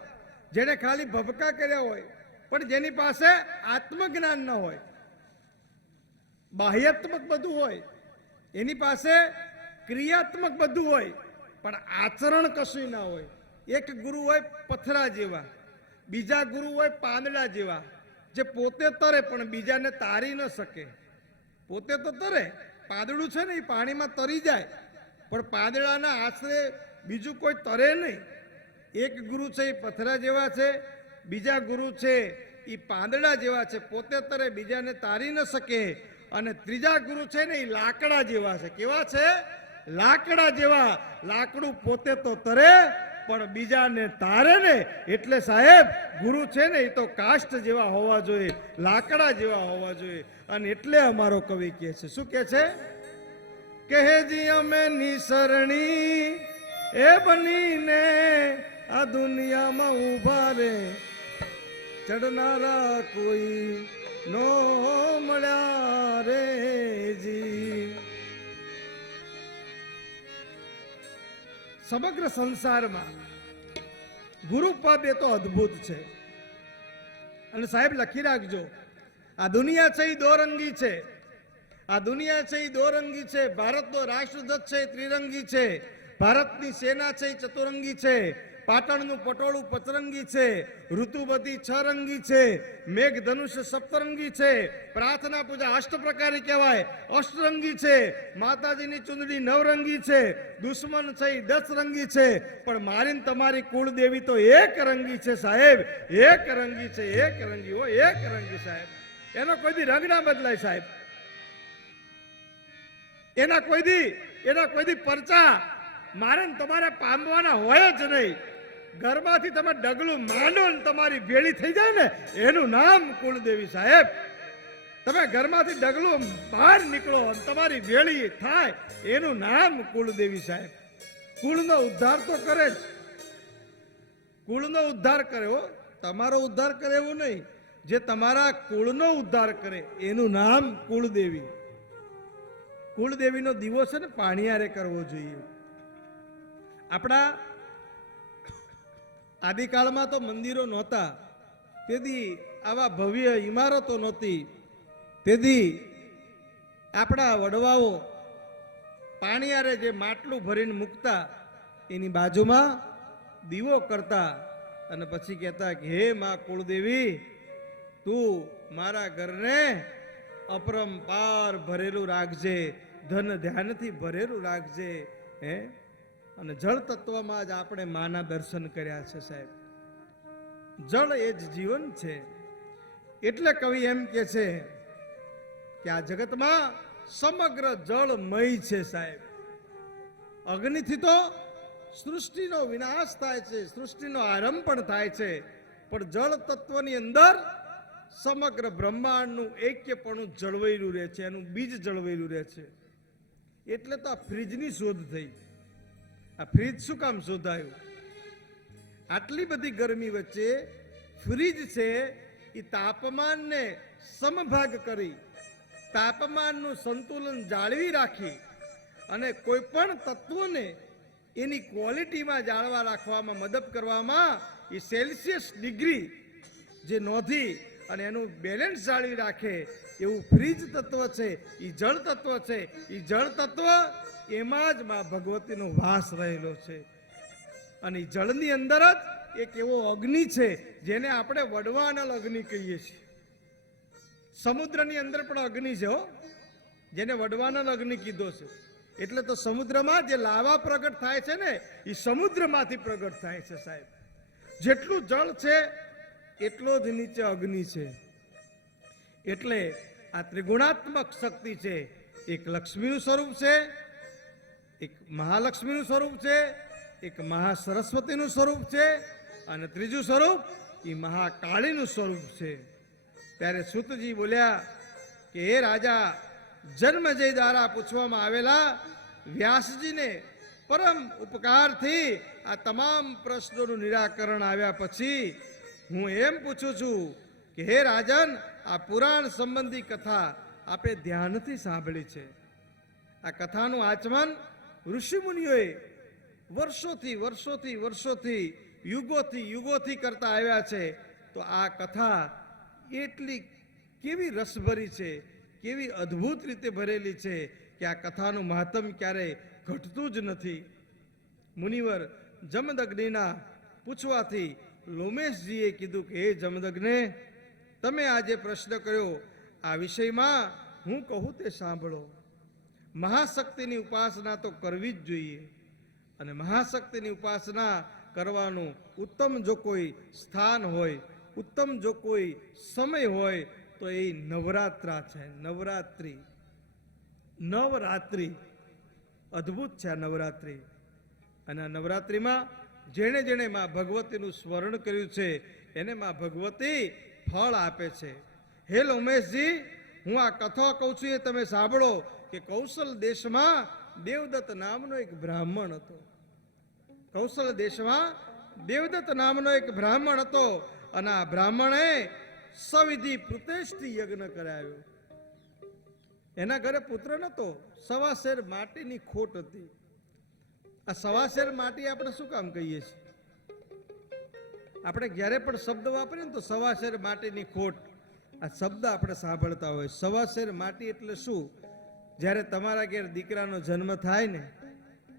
જેણે ખાલી ભભકા કર્યા હોય, પણ જેની પાસે આત્મજ્ઞાન ન હોય, બાહ્યાત્મક બધું હોય, એની પાસે ક્રિયાત્મક બધું હોય પણ આચરણ કશું ના હોય. એક ગુરુ હોય પથરા જેવા, બીજા ગુરુ હોય પાંદડા જેવા, જે પોતે તરે પણ બીજાને તારી ન શકે. પોતે તો તરે, પાંદડું છે ને એ પાણીમાં તરી જાય, પણ પાંદડાના આશરે બીજું કોઈ તરે નહીં. એક ગુરુ છે એ પથરા જેવા છે, બીજા ગુરુ છે એ પાંદડા જેવા છે, પોતે તરે બીજાને તારી ન શકે, અને ત્રીજા ગુરુ છે ને એ લાકડા જેવા છે. કેવા છે? લાકડા જેવા. લાકડું પોતે તો તરે પણ બીજાને તારે ને. એટલે સાહેબ ગુરુ છે ને એ તો કાષ્ઠ જેવા હોવા જોઈએ, લાકડા જેવા હોવા જોઈએ. અને એટલે અમારો કવિ કહે છે, શું કહે છે? કહેજી અમે નિસરણી એ બનીને આ દુનિયામાં ઉભા રે, ચડનારા કોઈ નો મળ્યા રે જી. સમગ્ર સંસારમાં ગુરુ પદ એ તો અદ્ભુત છે. અને સાહેબ લખી રાખજો, આ દુનિયા છે એ દોરંગી છે. આ દુનિયા છે એ દોરંગી છે. ભારતનો રાષ્ટ્રધ્વજ છે એ ત્રિરંગી છે. ભારતની સેના છે એ ચતુરંગી છે. પાટણનું પટોળું પચરંગી છે. ઋતુ બધી 6 રંગી છે. મેઘ ધનુષ્ય સપ્તરંગી છે. પ્રાર્થના પૂજા અષ્ટપ્રકારી કહેવાય, અષ્ટરંગી છે. માતાજીની ચુંદડી 9 રંગી છે. દુશ્મન છે એ 10 રંગી છે. પણ મારી ને તમારી કુળદેવી તો 1 રંગી છે સાહેબ. 1 રંગી છે, 1 રંગી હોય, 1 રંગી સાહેબ. એનો કોઈ દી રંગ ના બદલાય સાહેબ. એના કોઈ દી પરચા મારે ને તમારે પામવાના હોય જ નહીં. ઘરમાંથી તમે ડગલું માંડો ને તમારી ભેળી થઈ જાય ને એનું નામ કુળદેવી સાહેબ. તમે ઘરમાંથી ડગલું બહાર નીકળો અને તમારી ભેળી થાય એનું નામ કુળદેવી સાહેબ. કુળનો ઉદ્ધાર તો કરે જ. કુળનો ઉદ્ધાર કરે હો, તમારો ઉદ્ધાર કરે એવું નહીં. જે તમારા કુળનો ઉદ્ધાર કરે એનું નામ કુળદેવી. કુળદેવીનો દીવો છે ને પાણીયારે કરવો જોઈએ. આપણા આદિકાળમાં તો મંદિરો નહોતા, તેથી આવા ભવ્ય ઇમારતો નહોતી. તેથી આપણા વડવાઓ પાણીયારે જે માટલું ભરીને મૂકતા એની બાજુમાં દીવો કરતા અને પછી કહેતા કે હે માં કુળદેવી, તું મારા ઘરને અપરંપાર ભરેલું રાખજે, ધન ધ્યાનથી ભરેલું રાખજે. હે, અને જળ તત્વમાં જ આપણે માના દર્શન કર્યા છે સાહેબ. જળ એ જ જીવન છે. એટલે કવિ એમ કે છે કે આ જગતમાં સમગ્ર જળમય છે સાહેબ. અગ્નિથી તો સૃષ્ટિનો વિનાશ થાય છે, સૃષ્ટિનો આરંભ પણ થાય છે, પણ જળ તત્વની અંદર સમગ્ર બ્રહ્માંડનું એક્યપણું જળવાયેલું રહે છે, એનું બીજ જળવાયેલું રહે છે. એટલે તો આ ફ્રીજની શોધ થઈ. આ ફ્રીજ શું કામ શોધાયું? આટલી બધી ગરમી વચ્ચે ફ્રીજ છે એ તાપમાનને સમભાગ કરી, તાપમાનનું સંતુલન જાળવી રાખી અને કોઈ પણ તત્વને એની ક્વોલિટીમાં જાળવા રાખવામાં મદદ કરવામાં એ સેલ્સિયસ ડિગ્રી જે નોંધી અને એનું બેલેન્સ જાળવી રાખે એવું ફ્રીજ તત્વ છે, એ જળ તત્વ છે. એ જળ તત્વ એમાં જ માં ભગવતીનો વાસ રહેલો છે. અને એ જળની અંદર જ એક એવો અગ્નિ છે જેને આપણે વડવાનળ અગ્નિ કહીએ છીએ. સમુદ્રની અંદર પણ અગ્નિ છે હો, જેને વડવાનળ અગ્નિ કીધો છે. એટલે તો સમુદ્રમાં જે લાવા પ્રગટ થાય છે ને, એ સમુદ્રમાંથી પ્રગટ થાય છે સાહેબ. જેટલું જળ છે એટલો જ નીચે અગ્નિ છે. એટલે આ ત્રિગુણાત્મક શક્તિ છે. એક લક્ષ્મીનું સ્વરૂપ છે, એક મહાલક્ષ્મીનું સ્વરૂપ છે, એક મહાસરસ્વતીનું સ્વરૂપ છે, અને ત્રીજું સ્વરૂપ એ મહાકાળીનું સ્વરૂપ છે. ત્યારે સૂતજી બોલ્યા કે હે રાજા, જન્મજય દ્વારા પૂછવામાં આવેલા વ્યાસજીને પરમ ઉપકારથી આ તમામ પ્રશ્નોનું નિરાકરણ આવ્યા પછી હું એમ પૂછું છું કે હે રાજન, આ પુરાણ સંબંધી કથા આપણે ધ્યાનથી સાંભળી છે. આ કથાનું આચમન ઋષિમુનિઓએ વર્ષોથી યુગોથી કરતા આવ્યા છે. તો આ કથા એટલી કેવી રસભરી છે, કેવી અદ્ભુત રીતે ભરેલી છે કે આ કથાનું મહાત્મ ક્યારેય ઘટતું જ નથી. મુનિવર જમદગ્નિના પૂછવાથી લોમેશજીએ કીધું કે હે જમદગ્ને, તમે આ જે પ્રશ્ન કર્યો આ વિષયમાં હું કહું તે સાંભળો. મહાશક્તિની ઉપાસના તો કરવી જ જોઈએ, અને મહાશક્તિની ઉપાસના કરવાનું ઉત્તમ જો કોઈ સ્થાન હોય, ઉત્તમ જો કોઈ સમય હોય તો એ નવરાત્રા છે. નવરાત્રિ અદ્ભુત છે આ નવરાત્રિ. અને આ નવરાત્રિમાં જેણે જેણે માં ભગવતીનું સ્મરણ કર્યું છે એને માં ભગવતી ફળ આપે છે. હે લોમેશજી, હું આ કથા કહું છું એ તમે સાંભળો કે કૌશલ દેશમાં દેવદત્ત નામનો એક બ્રાહ્મણ હતો. કૌશલ દેશમાં દેવદત્ત નામનો એક બ્રાહ્મણ હતો, અને આ બ્રાહ્મણે સવિધિ પ્રતિષ્ઠિ યજ્ઞ કરાવ્યો. એના ઘરે પુત્ર નતો, સવાશેર માટીની ખોટ હતી. આ સવાશેર માટી આપણે શું કામ કહીએ છીએ? આપણે જ્યારે પણ શબ્દ વાપરીએ ને તો સવાશેર માટીની ખોટ, આ શબ્દ આપણે સાંભળતા હોય. સવાશેર માટી એટલે શું? જ્યારે તમારા ઘેર દીકરાનો જન્મ થાય ને,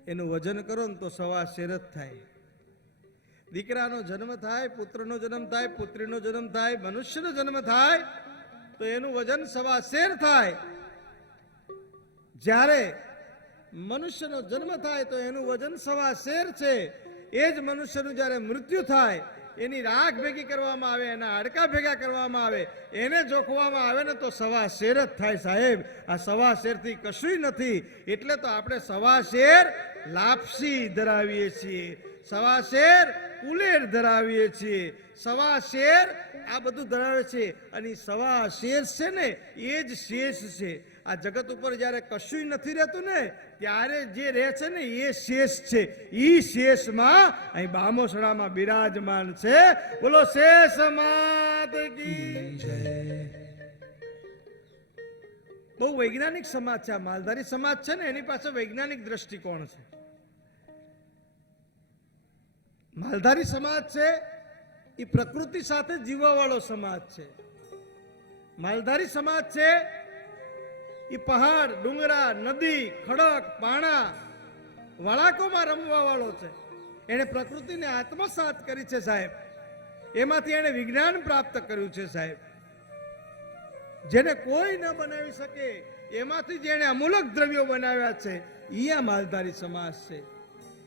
એનું વજન કરો ને તો સવાશેર જ થાય. દીકરાનો જન્મ થાય, પુત્રનો જન્મ થાય, પુત્રીનો જન્મ થાય, મનુષ્યનો જન્મ થાય તો એનું વજન સવાશેર થાય. જ્યારે મનુષ્યનો જન્મ થાય તો એનું વજન સવાશેર છે. એ જ મનુષ્યનું જ્યારે મૃત્યુ થાય, એની રાખ ભેગી કરવામાં આવે, એના હાડકા ભેગા કરવામાં આવે, એને જોખવામાં આવે ને તો સવાશેર જ થાય સાહેબ. આ સવાશેરથી કશું નથી. એટલે તો આપણે સવાશેર લાપસી ધરાવીએ છીએ, સવાશેર ઉલેર ધરાવીએ છીએ, સવાશેર આ બધું ધરાવે છે. અને સવાશેર છે ને એ જ શેષ છે. આ જગત ઉપર જ્યારે કશું નથી રહેતું ને, ત્યારે જે રહે છે ને એ શેષ છે. એ શેષમાં અહીં બામોસડામાં બિરાજમાન છે. બોલો શેષ માત કી જય. બહુ વૈજ્ઞાનિક સમાજ છે આ માલધારી સમાજ છે ને, એની પાસે વૈજ્ઞાનિક દ્રષ્ટિકોણ છે. માલધારી સમાજ છે એ પ્રકૃતિ સાથે જીવવા વાળો સમાજ છે. માલધારી સમાજ છે એ પહાડ, ડુંગરા, નદી, ખડક, પાણા, વળાકોમાં રમવા વાળો છે. એને પ્રકૃતિને આત્મસાત કરી છે સાહેબ. એમાંથી એને વિજ્ઞાન પ્રાપ્ત કર્યું છે સાહેબ. જેને કોઈ ન બનાવી શકે એમાંથી જેને અમૂલક દ્રવ્યો બનાવ્યા છે એ આ માલધારી સમાજ છે.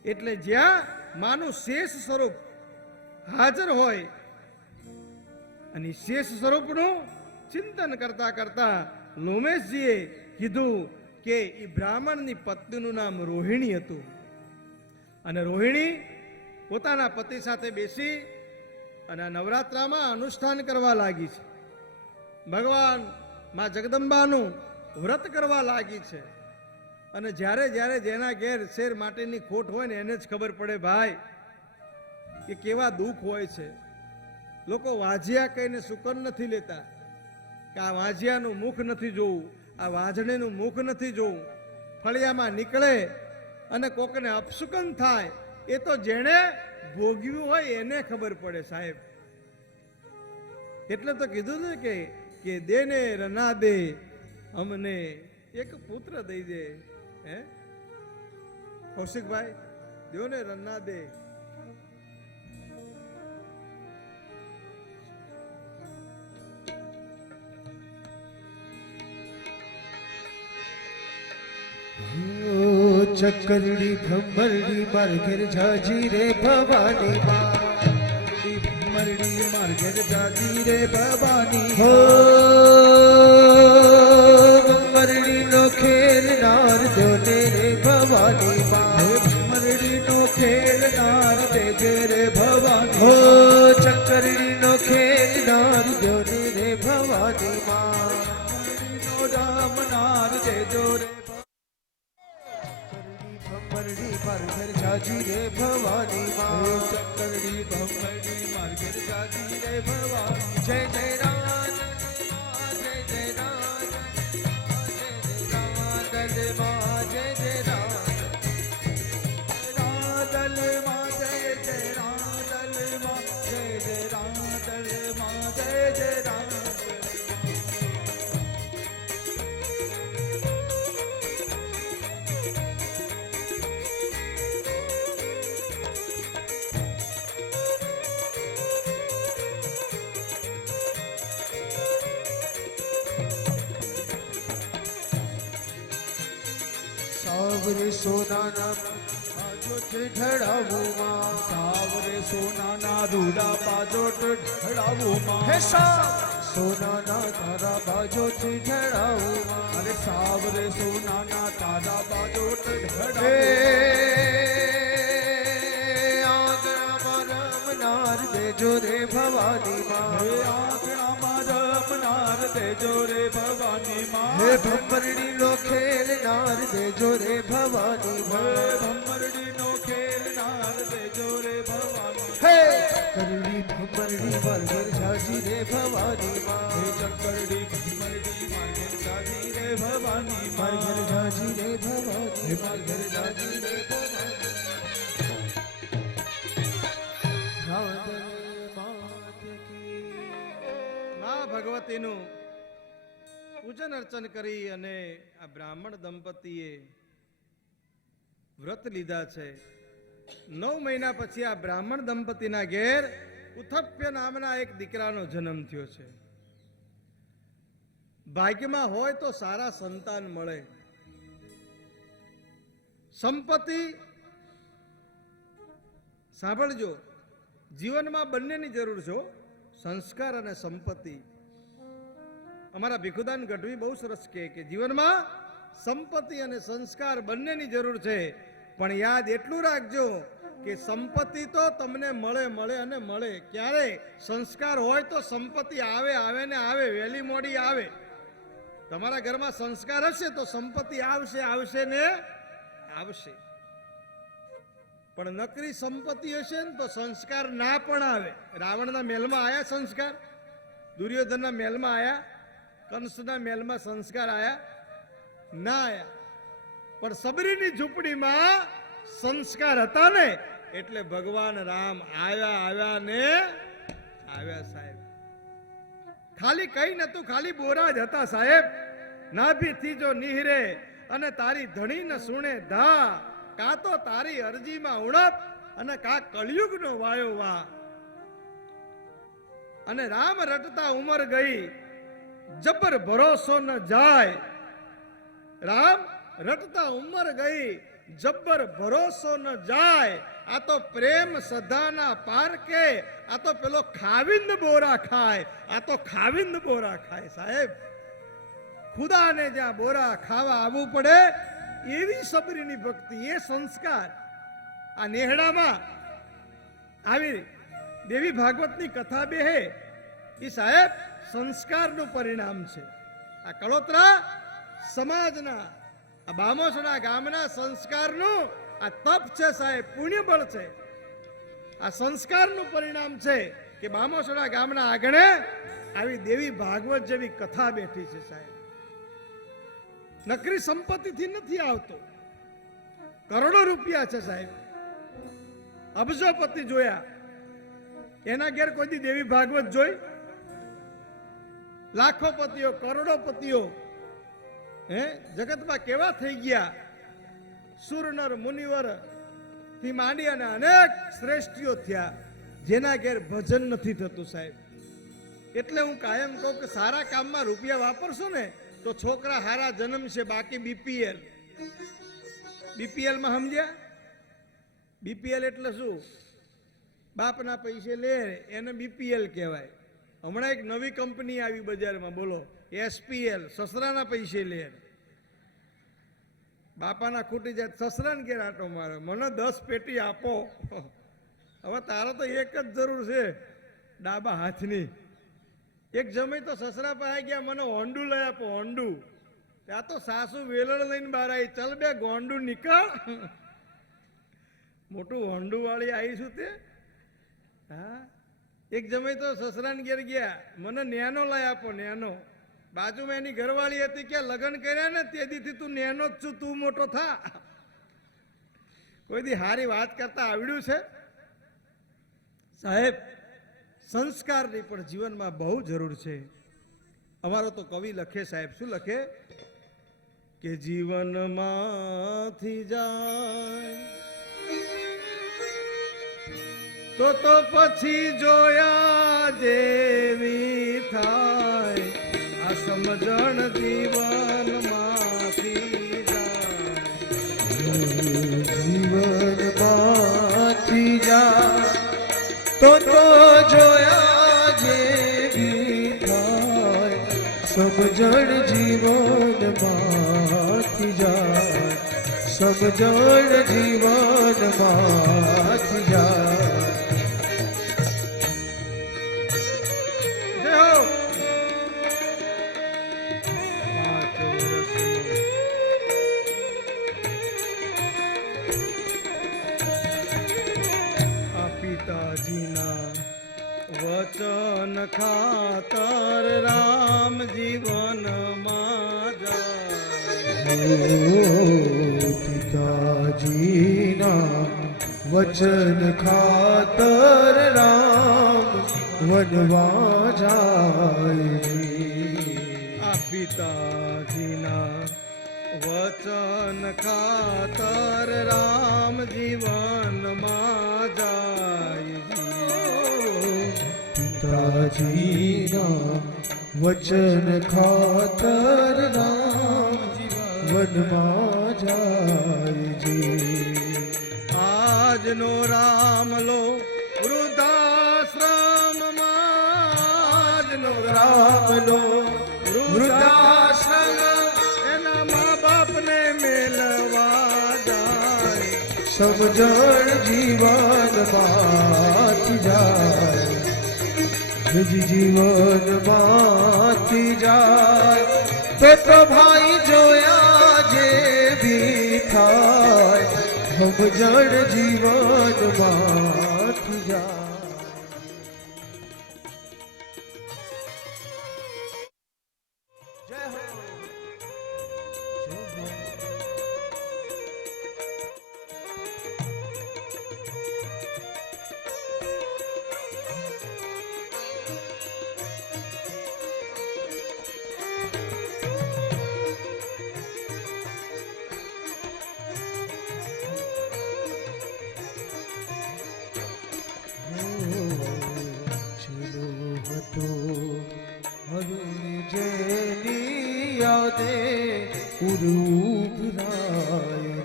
એટલે જ્યાં માનું શેષ સ્વરૂપ હાજર હોય અને શેષ સ્વરૂપનું ચિંતન કરતા કરતા લોમેશજીએ કીધું કે એ બ્રાહ્મણની પત્નીનું નામ રોહિણી હતું. અને રોહિણી પોતાના પતિ સાથે બેસી અને આ નવરાત્રામાં અનુષ્ઠાન કરવા લાગી છે. ભગવાન માં જગદંબાનું વ્રત કરવા લાગી છે. અને જ્યારે જ્યારે જેના ઘેર શેર માટેની ખોટ હોય ને એને જ ખબર પડે ભાઈ કે કેવા દુઃખ હોય છે. લોકો વાજિયા કહીને સુકન નથી લેતા કે આ વાજિયાનું મુખ નથી જોવું, આ વાજણીનું મુખ નથી જોવું. ફળિયામાં નીકળે અને કોકને અપસુકન થાય એ તો જેણે ભોગવ્યું હોય એને ખબર પડે સાહેબ. એટલે તો કીધું ને કે દેને રના દે અમને એક પુત્ર દઈ દે. હે કૌશિકભાઈ, દેવને રના દે. ચકરડી ભમરડી માર ઘેર જાજી રે ભવાની મરડી માર ઘેર જાજી રે ભવાની. હો ભમરડી નો ખેલ નાર દોને રે ભવાની મરડી નો ખેલ નાર દેજે રે ભવાની. હો ચકરડી નો ખેલ નાર દોને રે ભવાની નો રામ નાર દેજો રે. ભમરડી માર ઘેર જાજી રે ભવાની ચકરડી ભમરડી માર ઘેર જાજી રે ભવાની. જય જય રામ જય જય રામ રાધલ માં જય જય રામ રાધલ માં જય જય રાધલ માં જય જય રાધલ માં જય જય રામ. સાવરે સોનાના પાજોટ ઢળાવું માં સાવરે સોનાના રૂડા પાજોટ ઢળાવું માં. હે સોનાના તારા બાજોટ ઢળાવું માં અરે સાવરે સોનાના તારા બાજોટ હે ઢળાવું. આંગણામાં રમનાર દેજો રે ભવાની માં હે આંગણામાં રમનાર દેજો રે ભવાની માં. હે ભમરડી નો ખેલનાર દેજો રે ભવાની હે માં ભમરડી નો ખેલનાર દેજો રે ભવાની. હે કરડી ભમરડી માર ઘેર જાજી રે ભવાની માં હે ચકરડી ભમરડી માર ઘેર જાજી રે ભવાની માર માં. ઘેર જાજી રે ભવાની હે માર ઘેર જાજી રે ભવાની. રાધલ માત કી માં ભગવતીનું પૂજન અર્ચન કરી અને આ બ્રાહ્મણ દંપતીએ વ્રત લીધા છે. 9 મહિના પછી આ બ્રાહ્મણ દંપતીના ઘેર ઉથપ્ય નામના એક દીકરાનો જન્મ થયો છે. ભાગ્યમાં હોય તો સારા સંતાન મળે. સંપત્તિ, સાંભળજો, જીવનમાં બંનેની જરૂર છે. સંસ્કાર અને સંપત્તિ. અમારા ભીખુદાન ગઢવી બહુ સરસ કહે કે જીવનમાં સંપત્તિ અને સંસ્કાર બંનેની જરૂર છે. પણ યાદ એટલું રાખજો કે સંપત્તિ તો તમને મળે મળે અને મળે. ક્યારે સંસ્કાર હોય તો સંપત્તિ આવે આવે ને આવે, વહેલી મોડી આવે. તમારા ઘરમાં સંસ્કાર હશે તો સંપત્તિ આવશે આવશે ને આવશે. પણ નકરી સંપત્તિ હશે ને તો સંસ્કાર ના પણ આવે. રાવણના મહેલમાં આયા સંસ્કાર, દુર્યોધનના મહેલમાં આયા, કંસના મહેલમાં સંસ્કાર આયા ના આયા. પણ સબરીની ઝૂંપડીમાં સંસ્કાર હતા ને એટલે ભગવાન રામ આવ્યા આવ્યા ને આવ્યા સાહેબ. ખાલી કઈ નતું, ખાલી બોરા જ હતા સાહેબ. નાભીથી જો નિહરે અને તારી ધણી ન સુણે ધા, કા તો તારી અરજીમાં ઉણપ અને કા કળિયુગનો વાયો વા. અને રામ રટતા ઉમર ગઈ, જબર ભરોસો ન જાય. રામ રટતા ઉમર ગઈ, જબ્બર ભરોસો ન જાય. આ તો પ્રેમ સદાના પારકે, આ તો પેલો ખાવિંદ બોરા ખાય, આ તો ખાવિંદ બોરા ખાય સાહેબ. ખુદાને જ્યાં બોરા ખાવા આવવું પડે એવી સબરીની ભક્તિ, એ સંસ્કાર. આ નેહડામાં આવી દેવી ભાગવતની કથા બેહે એ સાહેબ સંસ્કારનું પરિણામ છે. આ કળોતરા સમાજના, આ બામોસણા ગામના સંસ્કારનું આ તપ છે સાહેબ, પુણ્યબળ છે. આ સંસ્કારનું પરિણામ છે કે બામોસણા ગામના આંગણે આવી દેવી ભાગવત જેવી કથા બેઠી છે સાહેબ. નકરી સંપત્તિથી નથી આવતો, કરોડો રૂપિયા છે સાહેબ, અબજોપતિ જોયા, એના ઘેર કોઈ દી દેવી ભાગવત જોઈ? લાખોપતિઓ, કરોડોપતિઓ જગતમાં કેવા થઈ ગયા. સુરનર મુનિવર થી માંડી અને અનેક શ્રેષ્ઠીઓ થયા, જેના ઘેર ભજન નથી થતું સાહેબ. એટલે હું કાયમ કહું કે સારા કામમાં રૂપિયા વાપરશો ને તો છોકરા હારા જન્મ છે. બાકી બીપીએલ, બીપીએલ માં સમજ્યા? બીપીએલ એટલે શું? બાપના પૈસે લે એને બીપીએલ કહેવાય. હમણાં એક નવી કંપની આવી બજારમાં, બોલો, એસપીએલ, સસરાના પૈસે લે. બાપાના ખૂટી જાય, સસરાને ઘેર આટો મારે, મને 10 પેટી આપો. હવે તારો તો એક જ જરૂર છે, ડાબા હાથની. એક જમાઈ તો સસરા પાસે ગયા, મને હોન્ડું લઈ આપો, હોન્ડું. ત્યાં તો સાસુ વેલણ લઈને બહાર આવી, ચલ બે ગોંડું નીકળ. મોટું હોન્ડું વાળી આવીશું તે. હા, એક જમાઈ તો સસરાને ઘેર ગયા, મને નેનો લઈ આપો, નેનો. બાજુમાં એની ઘરવાળી હતી કે લગ્ન કર્યા ને તે દીથી તું નેનો જ છું, તું મોટો થા. કોઈ દી હારી વાત કરતા આવડ્યું છે સાહેબ? સંસ્કારની પણ જીવનમાં બહુ જરૂર છે. અમારો તો કવિ લખે સાહેબ, શું લખે કે જીવનમાંથી જાય તો પછી જોયા જેવી થાય. આ સમજણ જીવનમાંથી જાય, જીવનમાંથી જાય તો જોયા જેવી થાય. સમજણ જીવનમાંથી જાય, સમજણ જીવનમાંથી જાય. વચન ખાતર રામ જીવનમાં જાય. પિતાજીના વચન ખાતર રામ વનવા જાય. આ પિતાજીના વચન ખાતર રામ જીવનમાં જાય. પિતાજીના વચન ખાતર રામ વનમાં જાય. આજનો રામલો વૃદ્ધાશ્રમમાં, આજનો રામલો વૃદ્ધાશ્રમ એના મા બાપને મેલવા જાય. સમજણ જીવનમાંથી જાય, જીવનમાંથી જાય તો ભાઈ જોયા જેવી થાય. સમજણ જીવનમાંથી જાય. જય હો, જય હો. યાદે ઉભરાય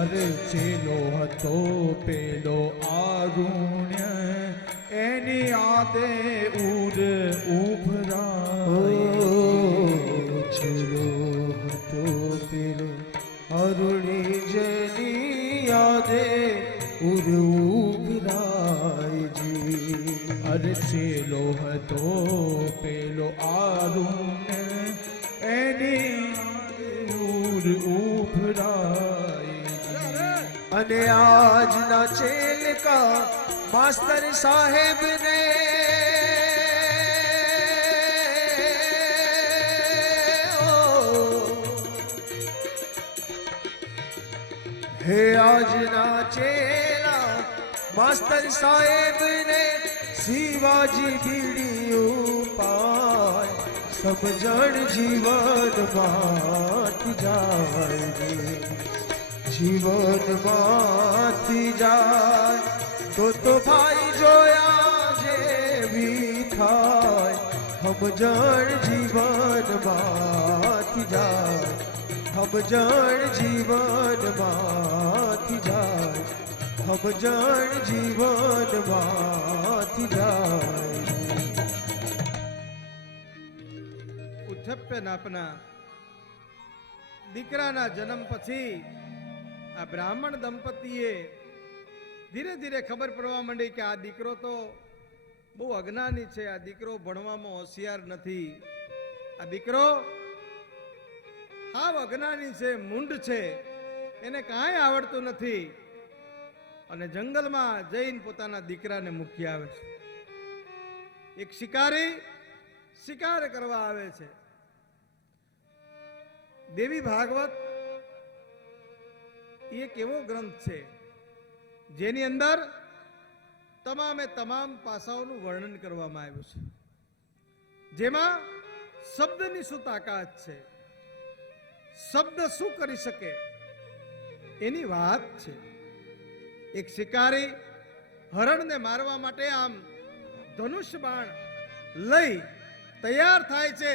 અરે ચેલો હતો પેલો આરુણ્ય એની યાદે ઉભરાય છેલો હતો પેલો અરુણી જેની યાદે ઉભરાયજી અરે ચેલો હતો પેલો આરુણ્ય એની યાદે ઉભરાય અને આજના ચેલકા માસ્તર સાહેબ ને હે આજના ચેલા માસ્તર સાહેબ ને શિવાજી બીડીયું પાય સમજણ જીવનમાંથી જાય જીવનમાંથી જાય તો ભાઈ જોયા જેવી થાય સમજણ જીવનમાંથી જાય સમજણ જીવનમાંથી જાય સમજણ જીવનમાંથી જાય ઉથપ્ય નાપના દીકરાના જન્મ પછી આ બ્રાહ્મણ દંપતીએ ધીરે ધીરે ખબર પડવા માંડી કે આ દીકરો તો બહુ અજ્ઞાની છે, આ દીકરો ભણવામાં હોશિયાર નથી, આ દીકરો હાવ અજ્ઞાની છે, મૂંઢ છે, એને કાંઈ આવડતું નથી. અને જંગલમાં જઈને પોતાના દીકરાને મૂકી આવે છે. એક શિકારી શિકાર કરવા આવે છે. દેવી ભાગવત એ એક એવો ગ્રંથ છે જેની અંદર તમામે તમામ પાસાઓનું વર્ણન કરવામાં આવ્યું છે, જેમાં શબ્દની શું તાકાત છે, શબ્દ શું કરી શકે એની વાત છે. એક શિકારી હરણને મારવા માટે આમ ધનુષ બાણ લઈ તૈયાર થાય છે,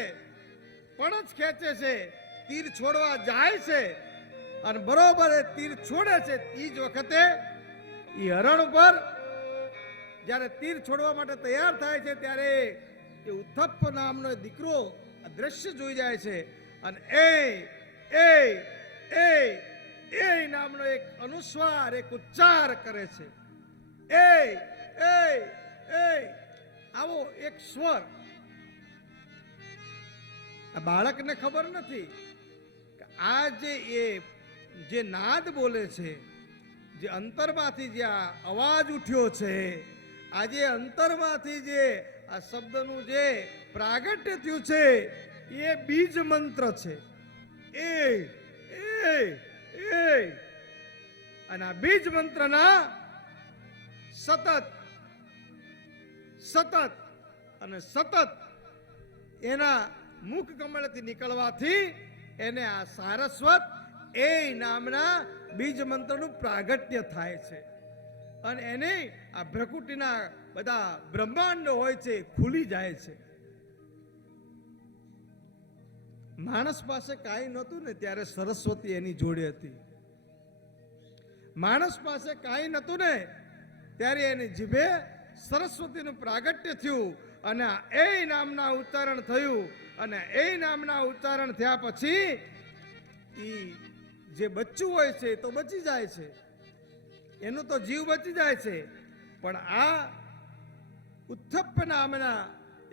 પણ જ ખેંચે છે, તીર છોડવા જાય છે અને બરોબર એ તીર છોડે છે એ જ વખતે એ હરણ ઉપર જ્યારે તીર છોડવા માટે તૈયાર થાય છે ત્યારે એ ઉત્થપ નામનો દીકરો આ દ્રશ્ય જોઈ જાય છે અને એ નામનો એક અનુસ્વાર, એક ઉચ્ચાર કરે છે. આવો એક સ્વર. આ બાળકને ખબર નથી કે આ જે નાદ બોલે છે, જે અંતરમાંથી જે આ અવાજ ઉઠ્યો છે, આજે અંતરમાંથી જે આ શબ્દનું જે પ્રાગટ્ય થયું છે એ બીજ મંત્ર છે. અને આ બીજ મંત્રના સતત અને સતત એના મુખ કમળથી નીકળવાથી એને આ સારસ્વત એ નામના બીજ મંત્રનું પ્રાગટ્ય થાય છે અને એને આ ભ્રકુટીના બધા બ્રહ્માંડો હોય છે ખુલી જાય છે. માણસ પાસે કાંઈ નહોતું ને ત્યારે સરસ્વતી એની જોડે હતી. માણસ પાસે કાંઈ નહોતું ને ત્યારે એની જીભે સરસ્વતીનું પ્રાગટ્ય થયું અને એ નામના ઉચ્ચારણ થયું અને એ નામના ઉચ્ચારણ થયા પછી જે બચ્ચું હોય છે તો બચી જાય છે, એનો તો જીવ બચી જાય છે. પણ આ ઉત્થપ નામના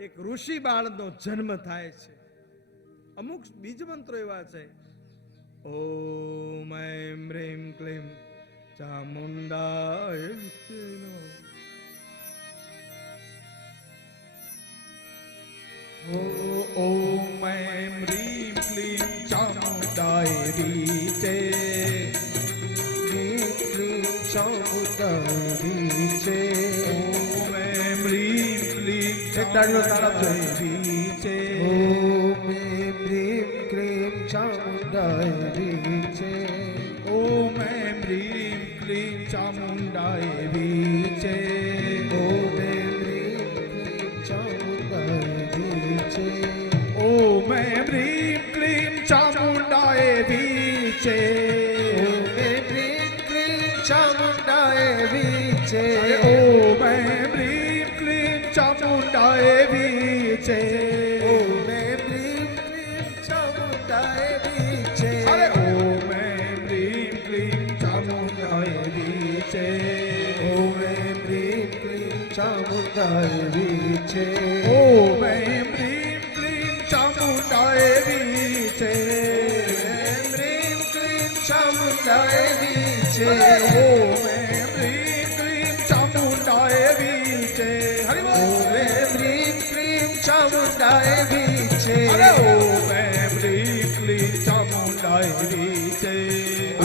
એક ઋષિ બાળનો જન્મ થાય છે. અમુક બીજ મંત્રો એવા છે, ઓમ એમ રેમ ક્લીમ ચામુંડાય વિષ્ણુ. ઓમ એમ રીમ ક્લીમ ચામુંડાય રીચે, રીમ ક્લીમ ચામુંડાય રીચે. ઓમ એમ રીમ ક્લીમ તાળીઓ તાળાવજો. રીચે, ઓમ એમ રીમ ક્લીમ ચામુંડાય રીચે. ઓમ એમ રીમ ક્લીમ ચામુંડાય રીચે. ઓમ એમ રીમ ક્લીમ ચામુંડાય રીચે. ઓમ એમ રીમ ચામુંડાએ વીચે ઓમ એમ રીમ ક્લીમ ચામુંડાએ વીચે અરે ઓમ એમ રીમ ક્લીમ ચામુંડાએ વીચે ઓમ એમ રીમ ક્લીમ ચામુંડાએ વીચે ઓમ એમ રીમ ક્લીમ ચામુંડાએ વીચે એમ રીમ ક્લીમ ચામુંડાએ વીચે ઓમ એમ રીમ ક્લીમ ચામુંડાએ વીચે હરિ બોલ. ઓમ એમ રીમ ક્લીમ ચામુંડાએ વીચે અરે ઓમ એમ રીમ ક્લીમ ચામુંડાએ વીચે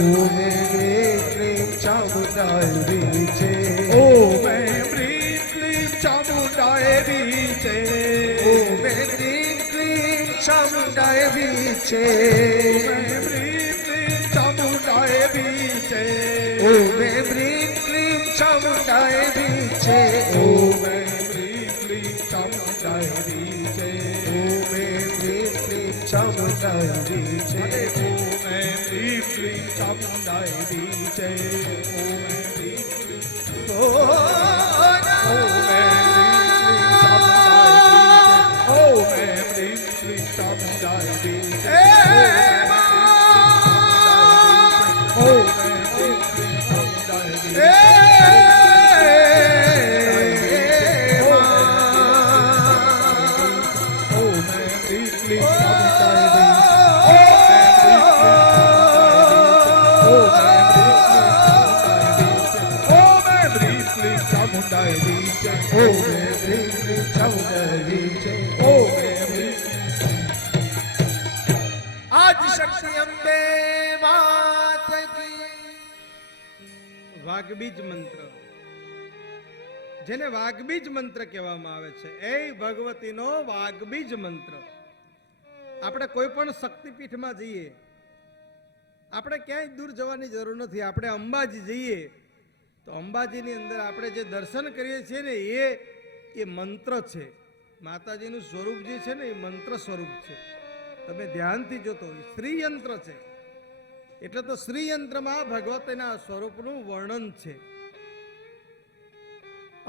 ઓમ એમ રીમ ક્લીમ ચામુંડાએ વીચે ઓમ એમ રીમ ક્લીમ ચામુંડાએ વીચે ઓમ એમ રીમ ક્લીમ ચામુંડાએ વીચે ઓમ એમ રીમ ક્લીમ ચામુંડાએ વીચે ઓમ એમ રીમ ક્લીમ ચામુંડાએ વીચે ઓમ એમ રીમ ક્લીમ ચામુંડાએ વીચે ઓમ એમ રીમ ક્લીમ ચામુંડાએ વીચે અરે ઓમ એમ રીમ ક્લીમ ચામુંડાએ વીચે ઓમ એમ રીમ ક્લીમ ઓમ એમ રીમ ક્લીમ ચામુંડાએ વીચે ઓમ એમ રીમ ક્લીમ ચામુંડાએ વીચે ઓમ એમ રીમ ક્લીમ ચામુંડાએ વીચે ઓમ એમ રીમ ક્લીમ ચામુંડાએ વીચે ઓમ એમ રીમ આજ શક્તિ અંબે માત કી વાઘબીજ મંત્ર, જેને વાઘબીજ મંત્ર કહેવામાં આવે છે, એ ભગવતીનો વાઘબીજ મંત્ર. આપણે કોઈ પણ શક્તિપીઠમાં જઈએ, આપણે ક્યાંય દૂર જવાની જરૂર નથી. આપણે અંબાજી જઈએ તો અંબાજીની અંદર આપણે જે દર્શન કરીએ છીએ ને એ મંત્ર છે. માતાજીનું સ્વરૂપ જે છે ને એ મંત્ર સ્વરૂપ છે. તમે ધ્યાનથી જોતો શ્રીયંત્ર છે, એટલે તો શ્રીયંત્રમાં ભગવતીના સ્વરૂપનું વર્ણન છે.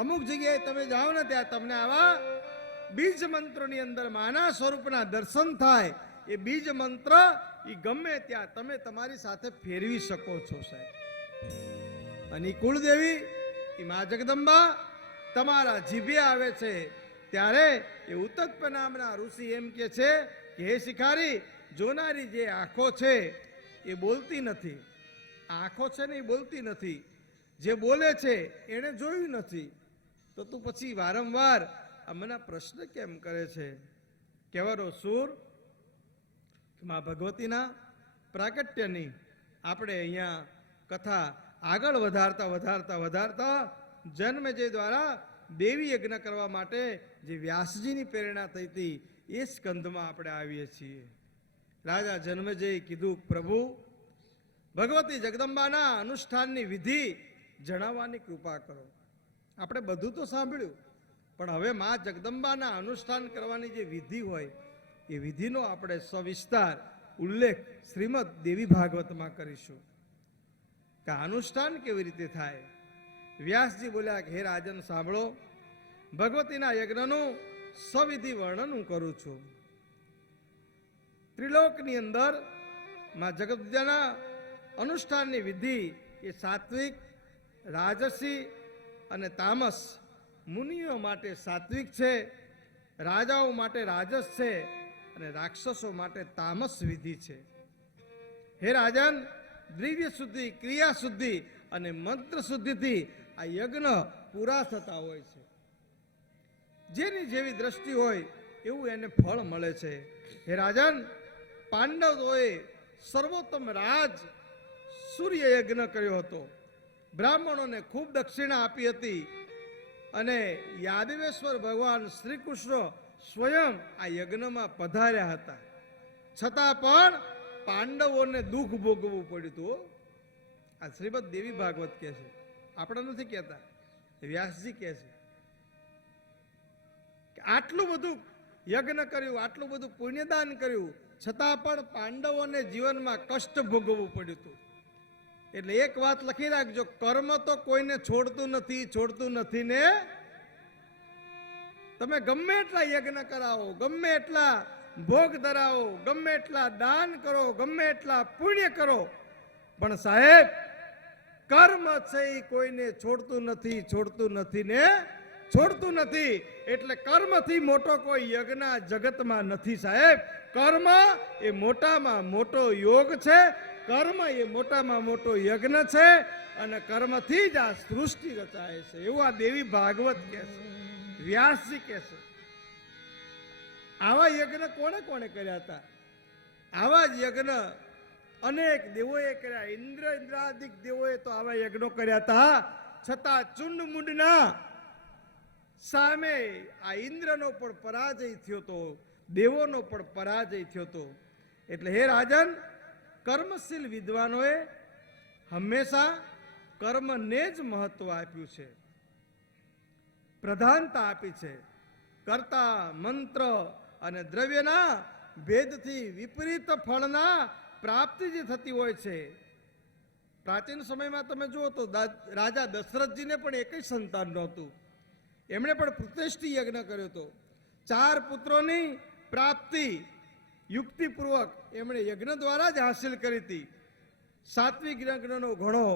અમુક જગ્યાએ તમે જાઓ ને ત્યાં તમને આવા બીજ મંત્રોની અંદર માના સ્વરૂપના દર્શન થાય. એ બીજ મંત્ર એ ગમે ત્યાં તમે તમારી સાથે ફેરવી શકો છો સાહેબ. અને ઈ કુળદેવી એ મા જગદંબા તમારા જીભે આવે છે ત્યારે એ ઉત્તત્પ નામના ઋષિ એમ કે છે કે હે શિખારી, જોનારી જે આંખો છે એ બોલતી નથી. આંખો છે ને એ બોલતી નથી. જે બોલે છે એને જોયું નથી, તો તું પછી વારંવાર આ મને પ્રશ્ન કેમ કરે છે? કહેવાનો સુર મા ભગવતીના પ્રાગટ્યની આપણે અહીંયા કથા આગળ વધારતા જન્મેજય દ્વારા દેવી યજ્ઞ કરવા માટે જે વ્યાસજીની પ્રેરણા થઈ હતી એ સ્કંધમાં આપણે આવીએ છીએ. રાજા જન્મેજયે કીધું, પ્રભુ ભગવતી જગદંબાના અનુષ્ઠાનની વિધિ જણાવવાની કૃપા કરો. આપણે બધું તો સાંભળ્યું, પણ હવે મા જગદંબાના અનુષ્ઠાન કરવાની જે વિધિ હોય એ વિધિનો આપણે સવિસ્તાર ઉલ્લેખ શ્રીમદ દેવી ભાગવતમાં કરીશું કે અનુષ્ઠાન કેવી રીતે થાય. વ્યાસજી બોલ્યા કે હે રાજન સાંભળો, ભગવતીના યજ્ઞનું સવિધિ વર્ણન હું કરું છું. ત્રિલોકની અંદર માં જગદંબાના અનુષ્ઠાનની વિધિ એ સાત્વિક, રાજસી અને તામસ. મુનિઓ માટે સાત્વિક છે, રાજાઓ માટે રાજસ છે અને રાક્ષસો માટે તામસ વિધિ છે. હે રાજન, દ્રવ્ય શુદ્ધિ, ક્રિયા શુદ્ધિ અને મંત્ર શુદ્ધિથી આ યજ્ઞ પૂરા થતા હોય છે. જેની જેવી દ્રષ્ટિ હોય એવું એને ફળ મળે છે. હે રાજન, પાંડવોએ સર્વોત્તમ રાજ સૂર્ય યજ્ઞ કર્યો હતો. બ્રાહ્મણોને ખૂબ દક્ષિણા આપી હતી અને યાદવેશ્વર ભગવાન શ્રી કૃષ્ણ સ્વયં આ યજ્ઞમાં પધાર્યા હતા. છતાં પણ પાંડવોને દુઃખ ભોગવવું પડ્યું હતું. આ શ્રીમદ દેવી ભાગવત કહે છે, આપણે નથી કહેતા, વ્યાસજી કહે છે કે આટલું બધું યજ્ઞ કર્યું, આટલું બધું પુણ્યદાન કર્યું, છતાં પણ પાંડવોને જીવનમાં કષ્ટ ભોગવવું પડ્યું હતું. એટલે એક વાત લખી રાખજો, કર્મ તો કોઈને છોડતું નથી ને તમે ગમે એટલા યજ્ઞ કરાવો, ગમે એટલા ભોગ ધરાવો, ગમે એટલા દાન કરો, ગમે એટલા પુણ્ય કરો, પણ સાહેબ કર્મ છે એ કોઈને છોડતું નથી ને છોડતું નથી. એટલે કર્મથી મોટો કોઈ યજ્ઞ જગતમાં નથી સાહેબ. કર્મ એ મોટામાં મોટો યોગ છે, કર્મ એ મોટામાં મોટો યજ્ઞ છે, અને કર્મથી જ આ સૃષ્ટિ રચાય છે, એવું આ દેવી ભાગવત કહે છે, વ્યાસજી કહે છે. આવા યજ્ઞ કોણે કોણે કર્યા હતા? આવા જ યજ્ઞ અનેક દેવોએ કર્યા. ઇન્દ્રાદિક દેવોએ તો આવા યજ્ઞો કર્યા હતા, છતાં ચુંડ મુંડના સામે આ ઇન્દ્રનો પણ પરાજય થયો હતો, દેવોનો પણ પરાજય થયો હતો. એટલે હે રાજન, કર્મશીલ વિદ્વાનોએ હંમેશા કર્મને જ મહત્વ આપ્યું છે, પ્રધાનતા આપી છે. કર્તા મંત્ર અને દ્રવ્યના ભેદથી વિપરીત ફળના પ્રાપ્તિ જે થતી હોય છે. પ્રાચીન સમયમાં તમે જુઓ તો રાજા દશરથજીને પણ એકય સંતાન નહોતું. એમણે પણ પ્રતિષ્ઠિ યજ્ઞ કર્યો હતો. 4 પુત્રોની પ્રાપ્તિ યુક્તિપૂર્વક એમણે યજ્ઞ દ્વારા જ હાંસિલ કરી હતી. સાત્વિક યજ્ઞનો ઘણો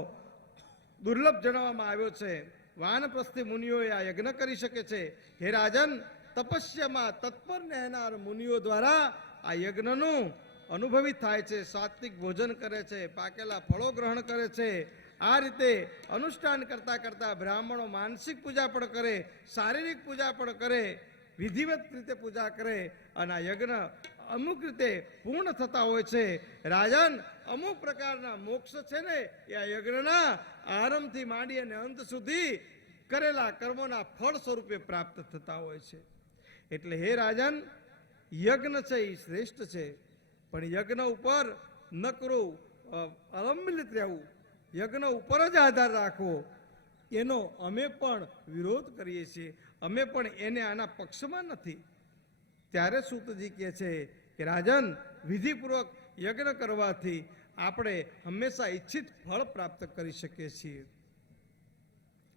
દુર્લભ જણાવવામાં આવ્યો છે. વાનપ્રસ્થિ મુનિઓએ આ યજ્ઞ કરી શકે છે. હે રાજન, તપસ્યામાં તત્પર રહેનાર મુનિઓ દ્વારા આ યજ્ઞનું અનુભવી થાય છે. સાત્વિક ભોજન કરે છે, પાકેલા ફળો ગ્રહણ કરે છે. આ રીતે અનુષ્ઠાન કરતા કરતા બ્રાહ્મણો માનસિક પૂજા પણ કરે, શારીરિક પૂજા પણ કરે, વિધિવત રીતે પૂજા કરે, અને આ યજ્ઞ અમુક રીતે પૂર્ણ થતા હોય છે. રાજન, અમુક પ્રકારના મોક્ષ છે ને એ આ યજ્ઞના આરંભથી માંડી અને અંત સુધી કરેલા કર્મોના ફળ સ્વરૂપે પ્રાપ્ત થતા હોય છે. એટલે હે રાજન, યજ્ઞ છે એ શ્રેષ્ઠ છે, પણ યજ્ઞ ઉપર નકરું અવલંબિત રહેવું, યજ્ઞ ઉપર જ આધાર રાખવો, એનો અમે પણ વિરોધ કરીએ છીએ. અમે પણ એને આના પક્ષમાં નથી. ત્યારે સૂતજી કહે છે કે રાજન, વિધિપૂર્વક યજ્ઞ કરવાથી આપણે હંમેશા ઈચ્છિત ફળ પ્રાપ્ત કરી શકીએ છીએ.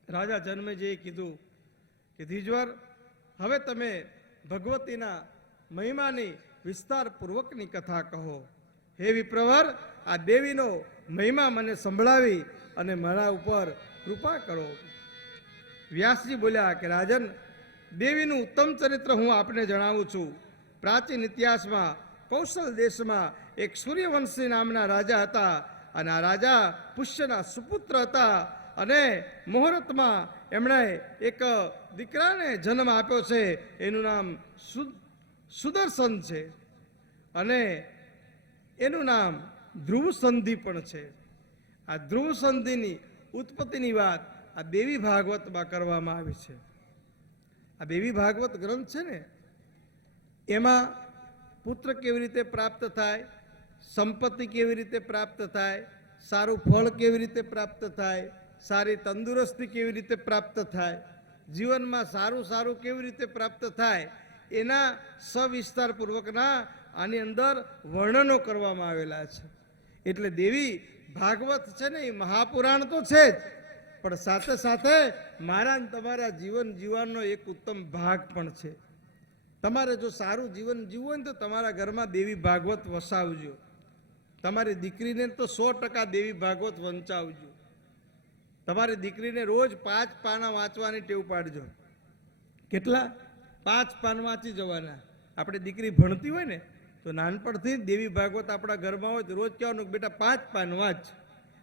રાજા જન્મેજયે કીધું કે ધીજવર, હવે તમે ભગવતીના મહિમાની વિસ્તારપૂર્વકની કથા કહો. હે વિપ્રવર, આ દેવીનો મહિમા મને સંભળાવી અને મારા ઉપર કૃપા કરો. વ્યાસજી બોલ્યા કે રાજન, દેવીનું ઉત્તમ ચરિત્ર હું આપને જણાવું છું. પ્રાચીન ઇતિહાસમાં કૌશલ દેશમાં એક સૂર્યવંશી નામના રાજા હતા, અને આ રાજા પુષ્યના સુપુત્ર હતા, અને મુહૂર્તમાં એમણે એક દીકરાને જન્મ આપ્યો છે. એનું નામ સુદર્શન છે, અને એનું નામ ધ્રુવ સંધિ પણ છે. આ ધ્રુવ સંધિની ઉત્પત્તિની વાત આ દેવી ભાગવતમાં કરવામાં આવી છે. આ દેવી ભાગવત ગ્રંથ છે ને, એમાં પુત્ર કેવી રીતે પ્રાપ્ત થાય, સંપત્તિ કેવી રીતે પ્રાપ્ત થાય, સારું ફળ કેવી રીતે પ્રાપ્ત થાય, સારી તંદુરસ્તી કેવી રીતે પ્રાપ્ત થાય, જીવનમાં સારું સારું કેવી રીતે પ્રાપ્ત થાય, એના સવિસ્તારપૂર્વકના આની અંદર વર્ણનો કરવામાં આવેલા છે. એટલે દેવી ભાગવત છે ને એ મહાપુરાણ તો છે જ, પણ સાથે સાથે મારા ને તમારા જીવન જીવવાનો એક ઉત્તમ ભાગ પણ છે. તમારે જો સારું જીવન જીવવું હોય ને તો તમારા ઘરમાં દેવી ભાગવત વસાવજો. તમારી દીકરીને તો 100% દેવી ભાગવત વંચાવજો. તમારી દીકરીને રોજ 5 પાના વાંચવાની ટેવ પાડજો. કેટલા? 5 પાન વાંચી જવાના. આપણે દીકરી ભણતી હોય ને તો નાનપણથી દેવી ભાગવત આપણા ઘરમાં હોય તો રોજ કહેવાનું કે બેટા 5 પાન વાંચ.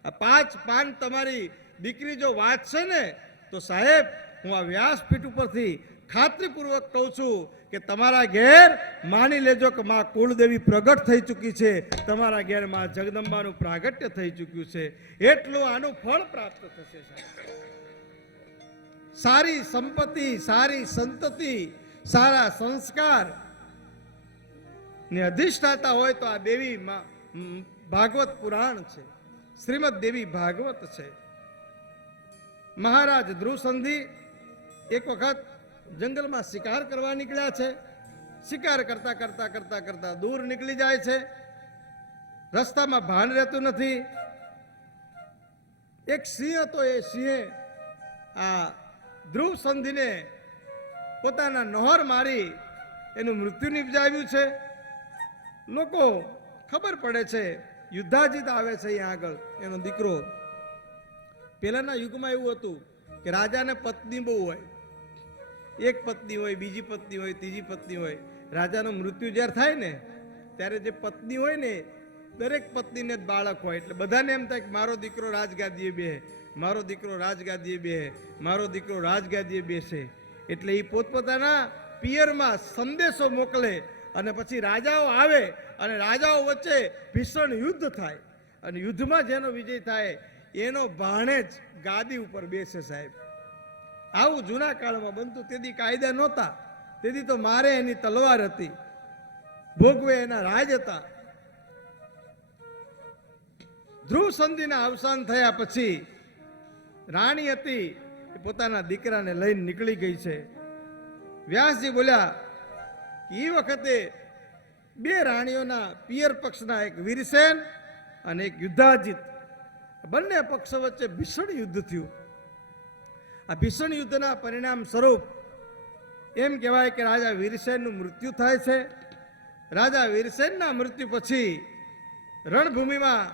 આ 5 પાન તમારી દીકરી જો વાંચશે ને તો સાહેબ, હું આ વ્યાસપીઠ ઉપરથી ખાતરીપૂર્વક કહું છું કે તમારા ઘેર માની લેજો કે માં કુળદેવી પ્રગટ થઈ ચૂકી છે, તમારા ઘેર માં જગદંબાનું પ્રાગટ્ય થઈ ચૂક્યું છે. એટલું આનું ફળ પ્રાપ્ત થશે સાહેબ. સારી સંપત્તિ, સારી સંતતિ, સારા સંસ્કાર ને અધિષ્ઠાતા હોય તો આ દેવી ભાગવત પુરાણ છે, શ્રીમદ દેવી ભાગવત છે. મહારાજ ધ્રુવ સંધિ એક વખત જંગલમાં શિકાર કરવા નીકળ્યા છે. શિકાર કરતા કરતા કરતા કરતા દૂર નીકળી જાય છે. રસ્તામાં ભાન રહેતું નથી. એક સિંહ હતો. એ સિંહે આ ધ્રુવ સંધિને પોતાના નોહર મારી એનું મૃત્યુ નિપજાવ્યું છે. લોકો ખબર પડે છે યુદ્ધાજીત આવે છે અહીંયા આગળ એનો દીકરો. પહેલાના યુગમાં એવું હતું કે રાજાને પત્ની બહુ હોય, એક પત્ની હોય, બીજી પત્ની હોય, ત્રીજી પત્ની હોય. રાજાનું મૃત્યુ જ્યારે થાય ને ત્યારે જે પત્ની હોય ને દરેક પત્નીને જ બાળક હોય, એટલે બધાને એમ થાય કે મારો દીકરો રાજગાદીએ બેસે, મારો દીકરો રાજગાદીએ બેસે, મારો દીકરો રાજગાદીએ બેસે. એટલે એ પોતપોતાના પિયરમાં સંદેશો મોકલે અને પછી રાજાઓ આવે અને રાજાઓ વચ્ચે ભીષણ યુદ્ધ થાય અને યુદ્ધમાં જેનો વિજય થાય એનો ભાણેજ ગાદી ઉપર બેસે સાહેબ. આવું જૂના કાળમાં બનતું. તેથી કાયદા નહોતા, તેથી તો મારે એની તલવાર હતી, ભોગવે એના રાજ હતા. ધ્રુવ સંધિના અવસાન થયા પછી રાણી હતી એ પોતાના દીકરાને લઈને નીકળી ગઈ છે. વ્યાસજી બોલ્યા કે એ વખતે બે રાણીઓના પિયર પક્ષના એક વીરસેન અને એક યુદ્ધાજીત, બંને પક્ષો વચ્ચે ભીષણ યુદ્ધ થયું. આ ભીષણ યુદ્ધના પરિણામ સ્વરૂપ એમ કહેવાય કે રાજા વીરસેનનું મૃત્યુ થાય છે. રાજા વીરસેનના મૃત્યુ પછી રણભૂમિમાં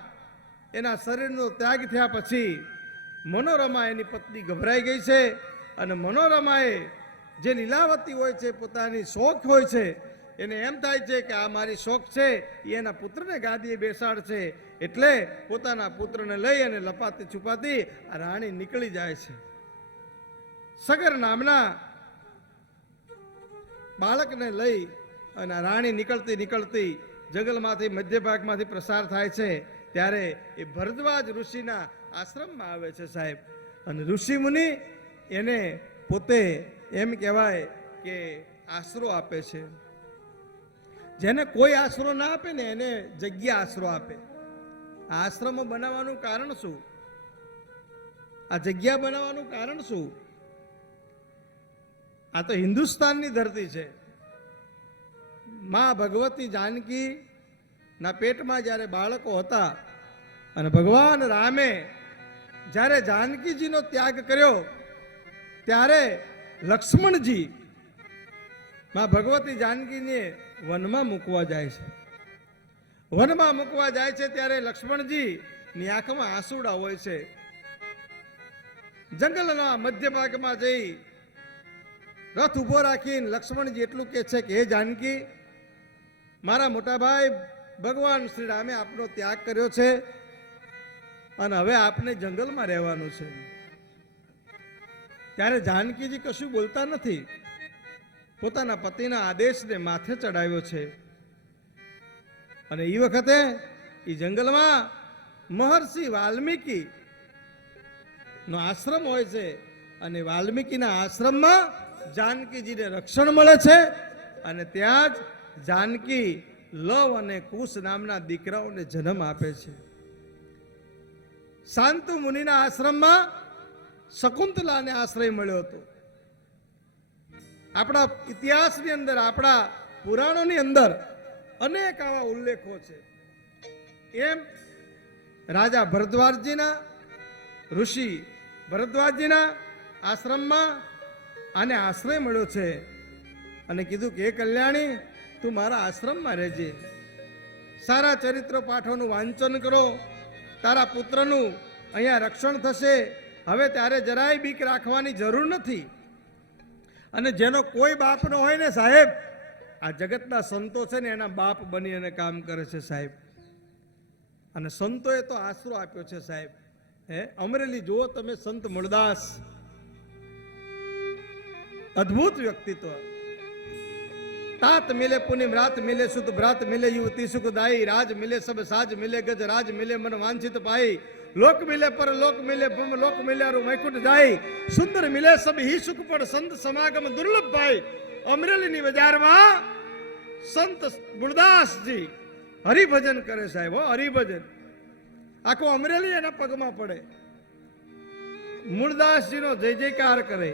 એના શરીરનો ત્યાગ થયા પછી મનોરમા એની પત્ની ગભરાઈ ગઈ છે અને મનોરમાએ જે લીલાવતી હોય છે, પોતાની શોખ હોય છે, એને એમ થાય છે કે આ મારી શોખ છે એ એના પુત્રને ગાદીએ બેસાડશે. એટલે પોતાના પુત્રને લઈ અને લપાતી છુપાતી આ રાણી નીકળી જાય છે. સગર નામના બાળકને લઈ અને રાણી નીકળતી નીકળતી જંગલમાંથી મધ્ય ભાગમાંથી પ્રસાર થાય છે. ત્યારે એ ભરદ્વાજ ઋષિના આશ્રમમાં આવે છે સાહેબ. અને ઋષિ મુનિ એને પોતે એમ કહેવાય કે આશરો આપે છે. જેને કોઈ આશરો ના આપે ને એને જગ્યા આશરો આપે. આ આશ્રમો બનાવવાનું કારણ શું? આ જગ્યા બનાવવાનું કારણ શું? આ તો હિન્દુસ્તાનની ધરતી છે. માં ભગવતી જાનકી ના પેટમાં જ્યારે બાળકો હતા અને ભગવાન રામે જ્યારે જાનકીજીનો ત્યાગ કર્યો ત્યારે લક્ષ્મણજી માં ભગવતી જાનકીને વનમાં મૂકવા જાય છે. વનમાં મૂકવા જાય છે ત્યારે લક્ષ્મણજી ની આંખમાં આંસુડા હોય છે. જંગલના મધ્ય ભાગમાં જઈ રથ ઉભો રાખીને લક્ષ્મણજી એટલું કહે છે કે હે જાનકી, મારા મોટા ભાઈ ભગવાન શ્રી રામે આપનો ત્યાગ કર્યો છે અને હવે આપને જંગલમાં રહેવાનું છે. ત્યારે જાનકીજી કશું બોલતા નથી, પોતાના પતિના આદેશને માથે ચડાવ્યો છે. અને એ વખતે એ જંગલમાં મહર્ષિ વાલ્મીકી નો આશ્રમ હોય છે અને વાલ્મીકીના આશ્રમમાં જાનકીજીને રક્ષણ મળે છે અને ત્યાં જ જાનકી લવ અને કુશ નામના દીકરાઓને જન્મ આપે છે. શાંતુ મુનિના આશ્રમમાં શકુંતલાને આશ્રય મળ્યો હતો. આપણા ઇતિહાસની અંદર, આપણા પુરાણોની અંદર અનેક આવા ઉલ્લેખો છે. એમ રાજા ભરદ્વાજજીના, ઋષિ ભરદ્વાજજીના આશ્રમમાં આને આશ્રય મળ્યો છે અને કીધું કે હે કલ્યાણી, તું મારા આશ્રમમાં રહેજે. સારા ચરિત્ર પાઠોનું વાંચન કરો, તારા પુત્રનું અહીંયા રક્ષણ થશે. હવે ત્યારે જરાય બીક રાખવાની જરૂર નથી. અને જેનો કોઈ બાપ ન હોય ને સાહેબ, આ જગતના સંતો છે ને એના બાપ બની અને કામ કરે છે સાહેબ. અને સંતોએ તો આશરો આપ્યો છે સાહેબ. અમરેલી જુઓ તમે, સંત મૂળદાસ, અદ્ભુત વ્યક્તિત્વ. तात मिले पुनिम रात मिले सुत भ्रात मिले युवती सुखदाई राज मिले सब साज मिले गज राज मिले मन वांछित पाई लोक मिले पर लोक मिले ब्रह्म लोक मिले और वैकुंठ जाई सुंदर मिले सब ही सुख पर संत समागम दुर्लभ पाई. अमरेली बजार में संत गुरदास जी हरिभजन करे साहेब. हो हरिभजन आखो अमरेली एना पगमा पड़े, मूळदास जी नो जय जयकार करे.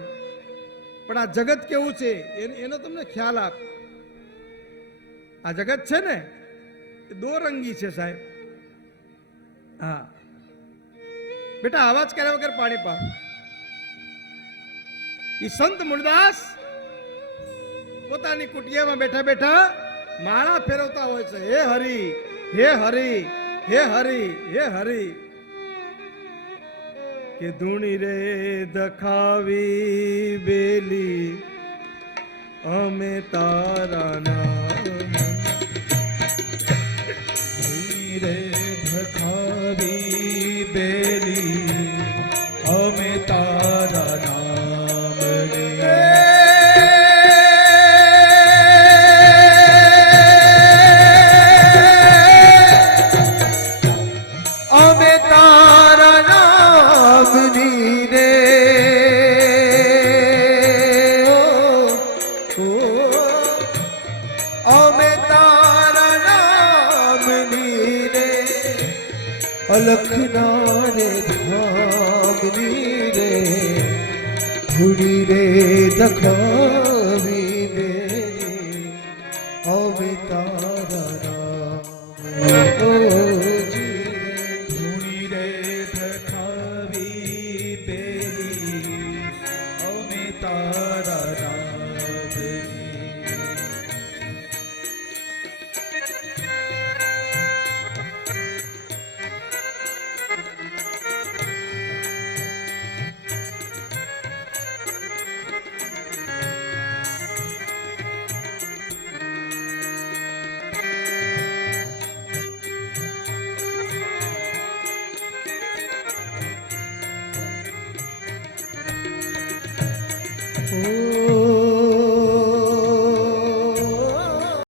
पण आ जगत केवुं छे एनो तमने ख्याल आप. आ जगत छे ने दो रंगी छे साहेब. हाँ बेटा आवाज करे वगर पानी पा. ई संत मूळदास પોતાની કુટિયામાં બેઠા બેઠા માળા ફેરવતા હોય છે. હે હરિ, હે હરિ, હે હરિ, હે હરિ. કે ધૂણી રે દખાવી બેલી અમે તારા નામ. ધૂણી રે ધખાવી બેલી અમે તારા નામ રે. અમે તારા નામની રે ઓ, ઓ, અમે તારા નામની રે અલખના રે ધામની રે ધૂળી રે દખાવી રે અમે તારા નામ ઓ જી. ધૂણી રે ધખાવી બેલી અમે તારા નામ રે. ઓ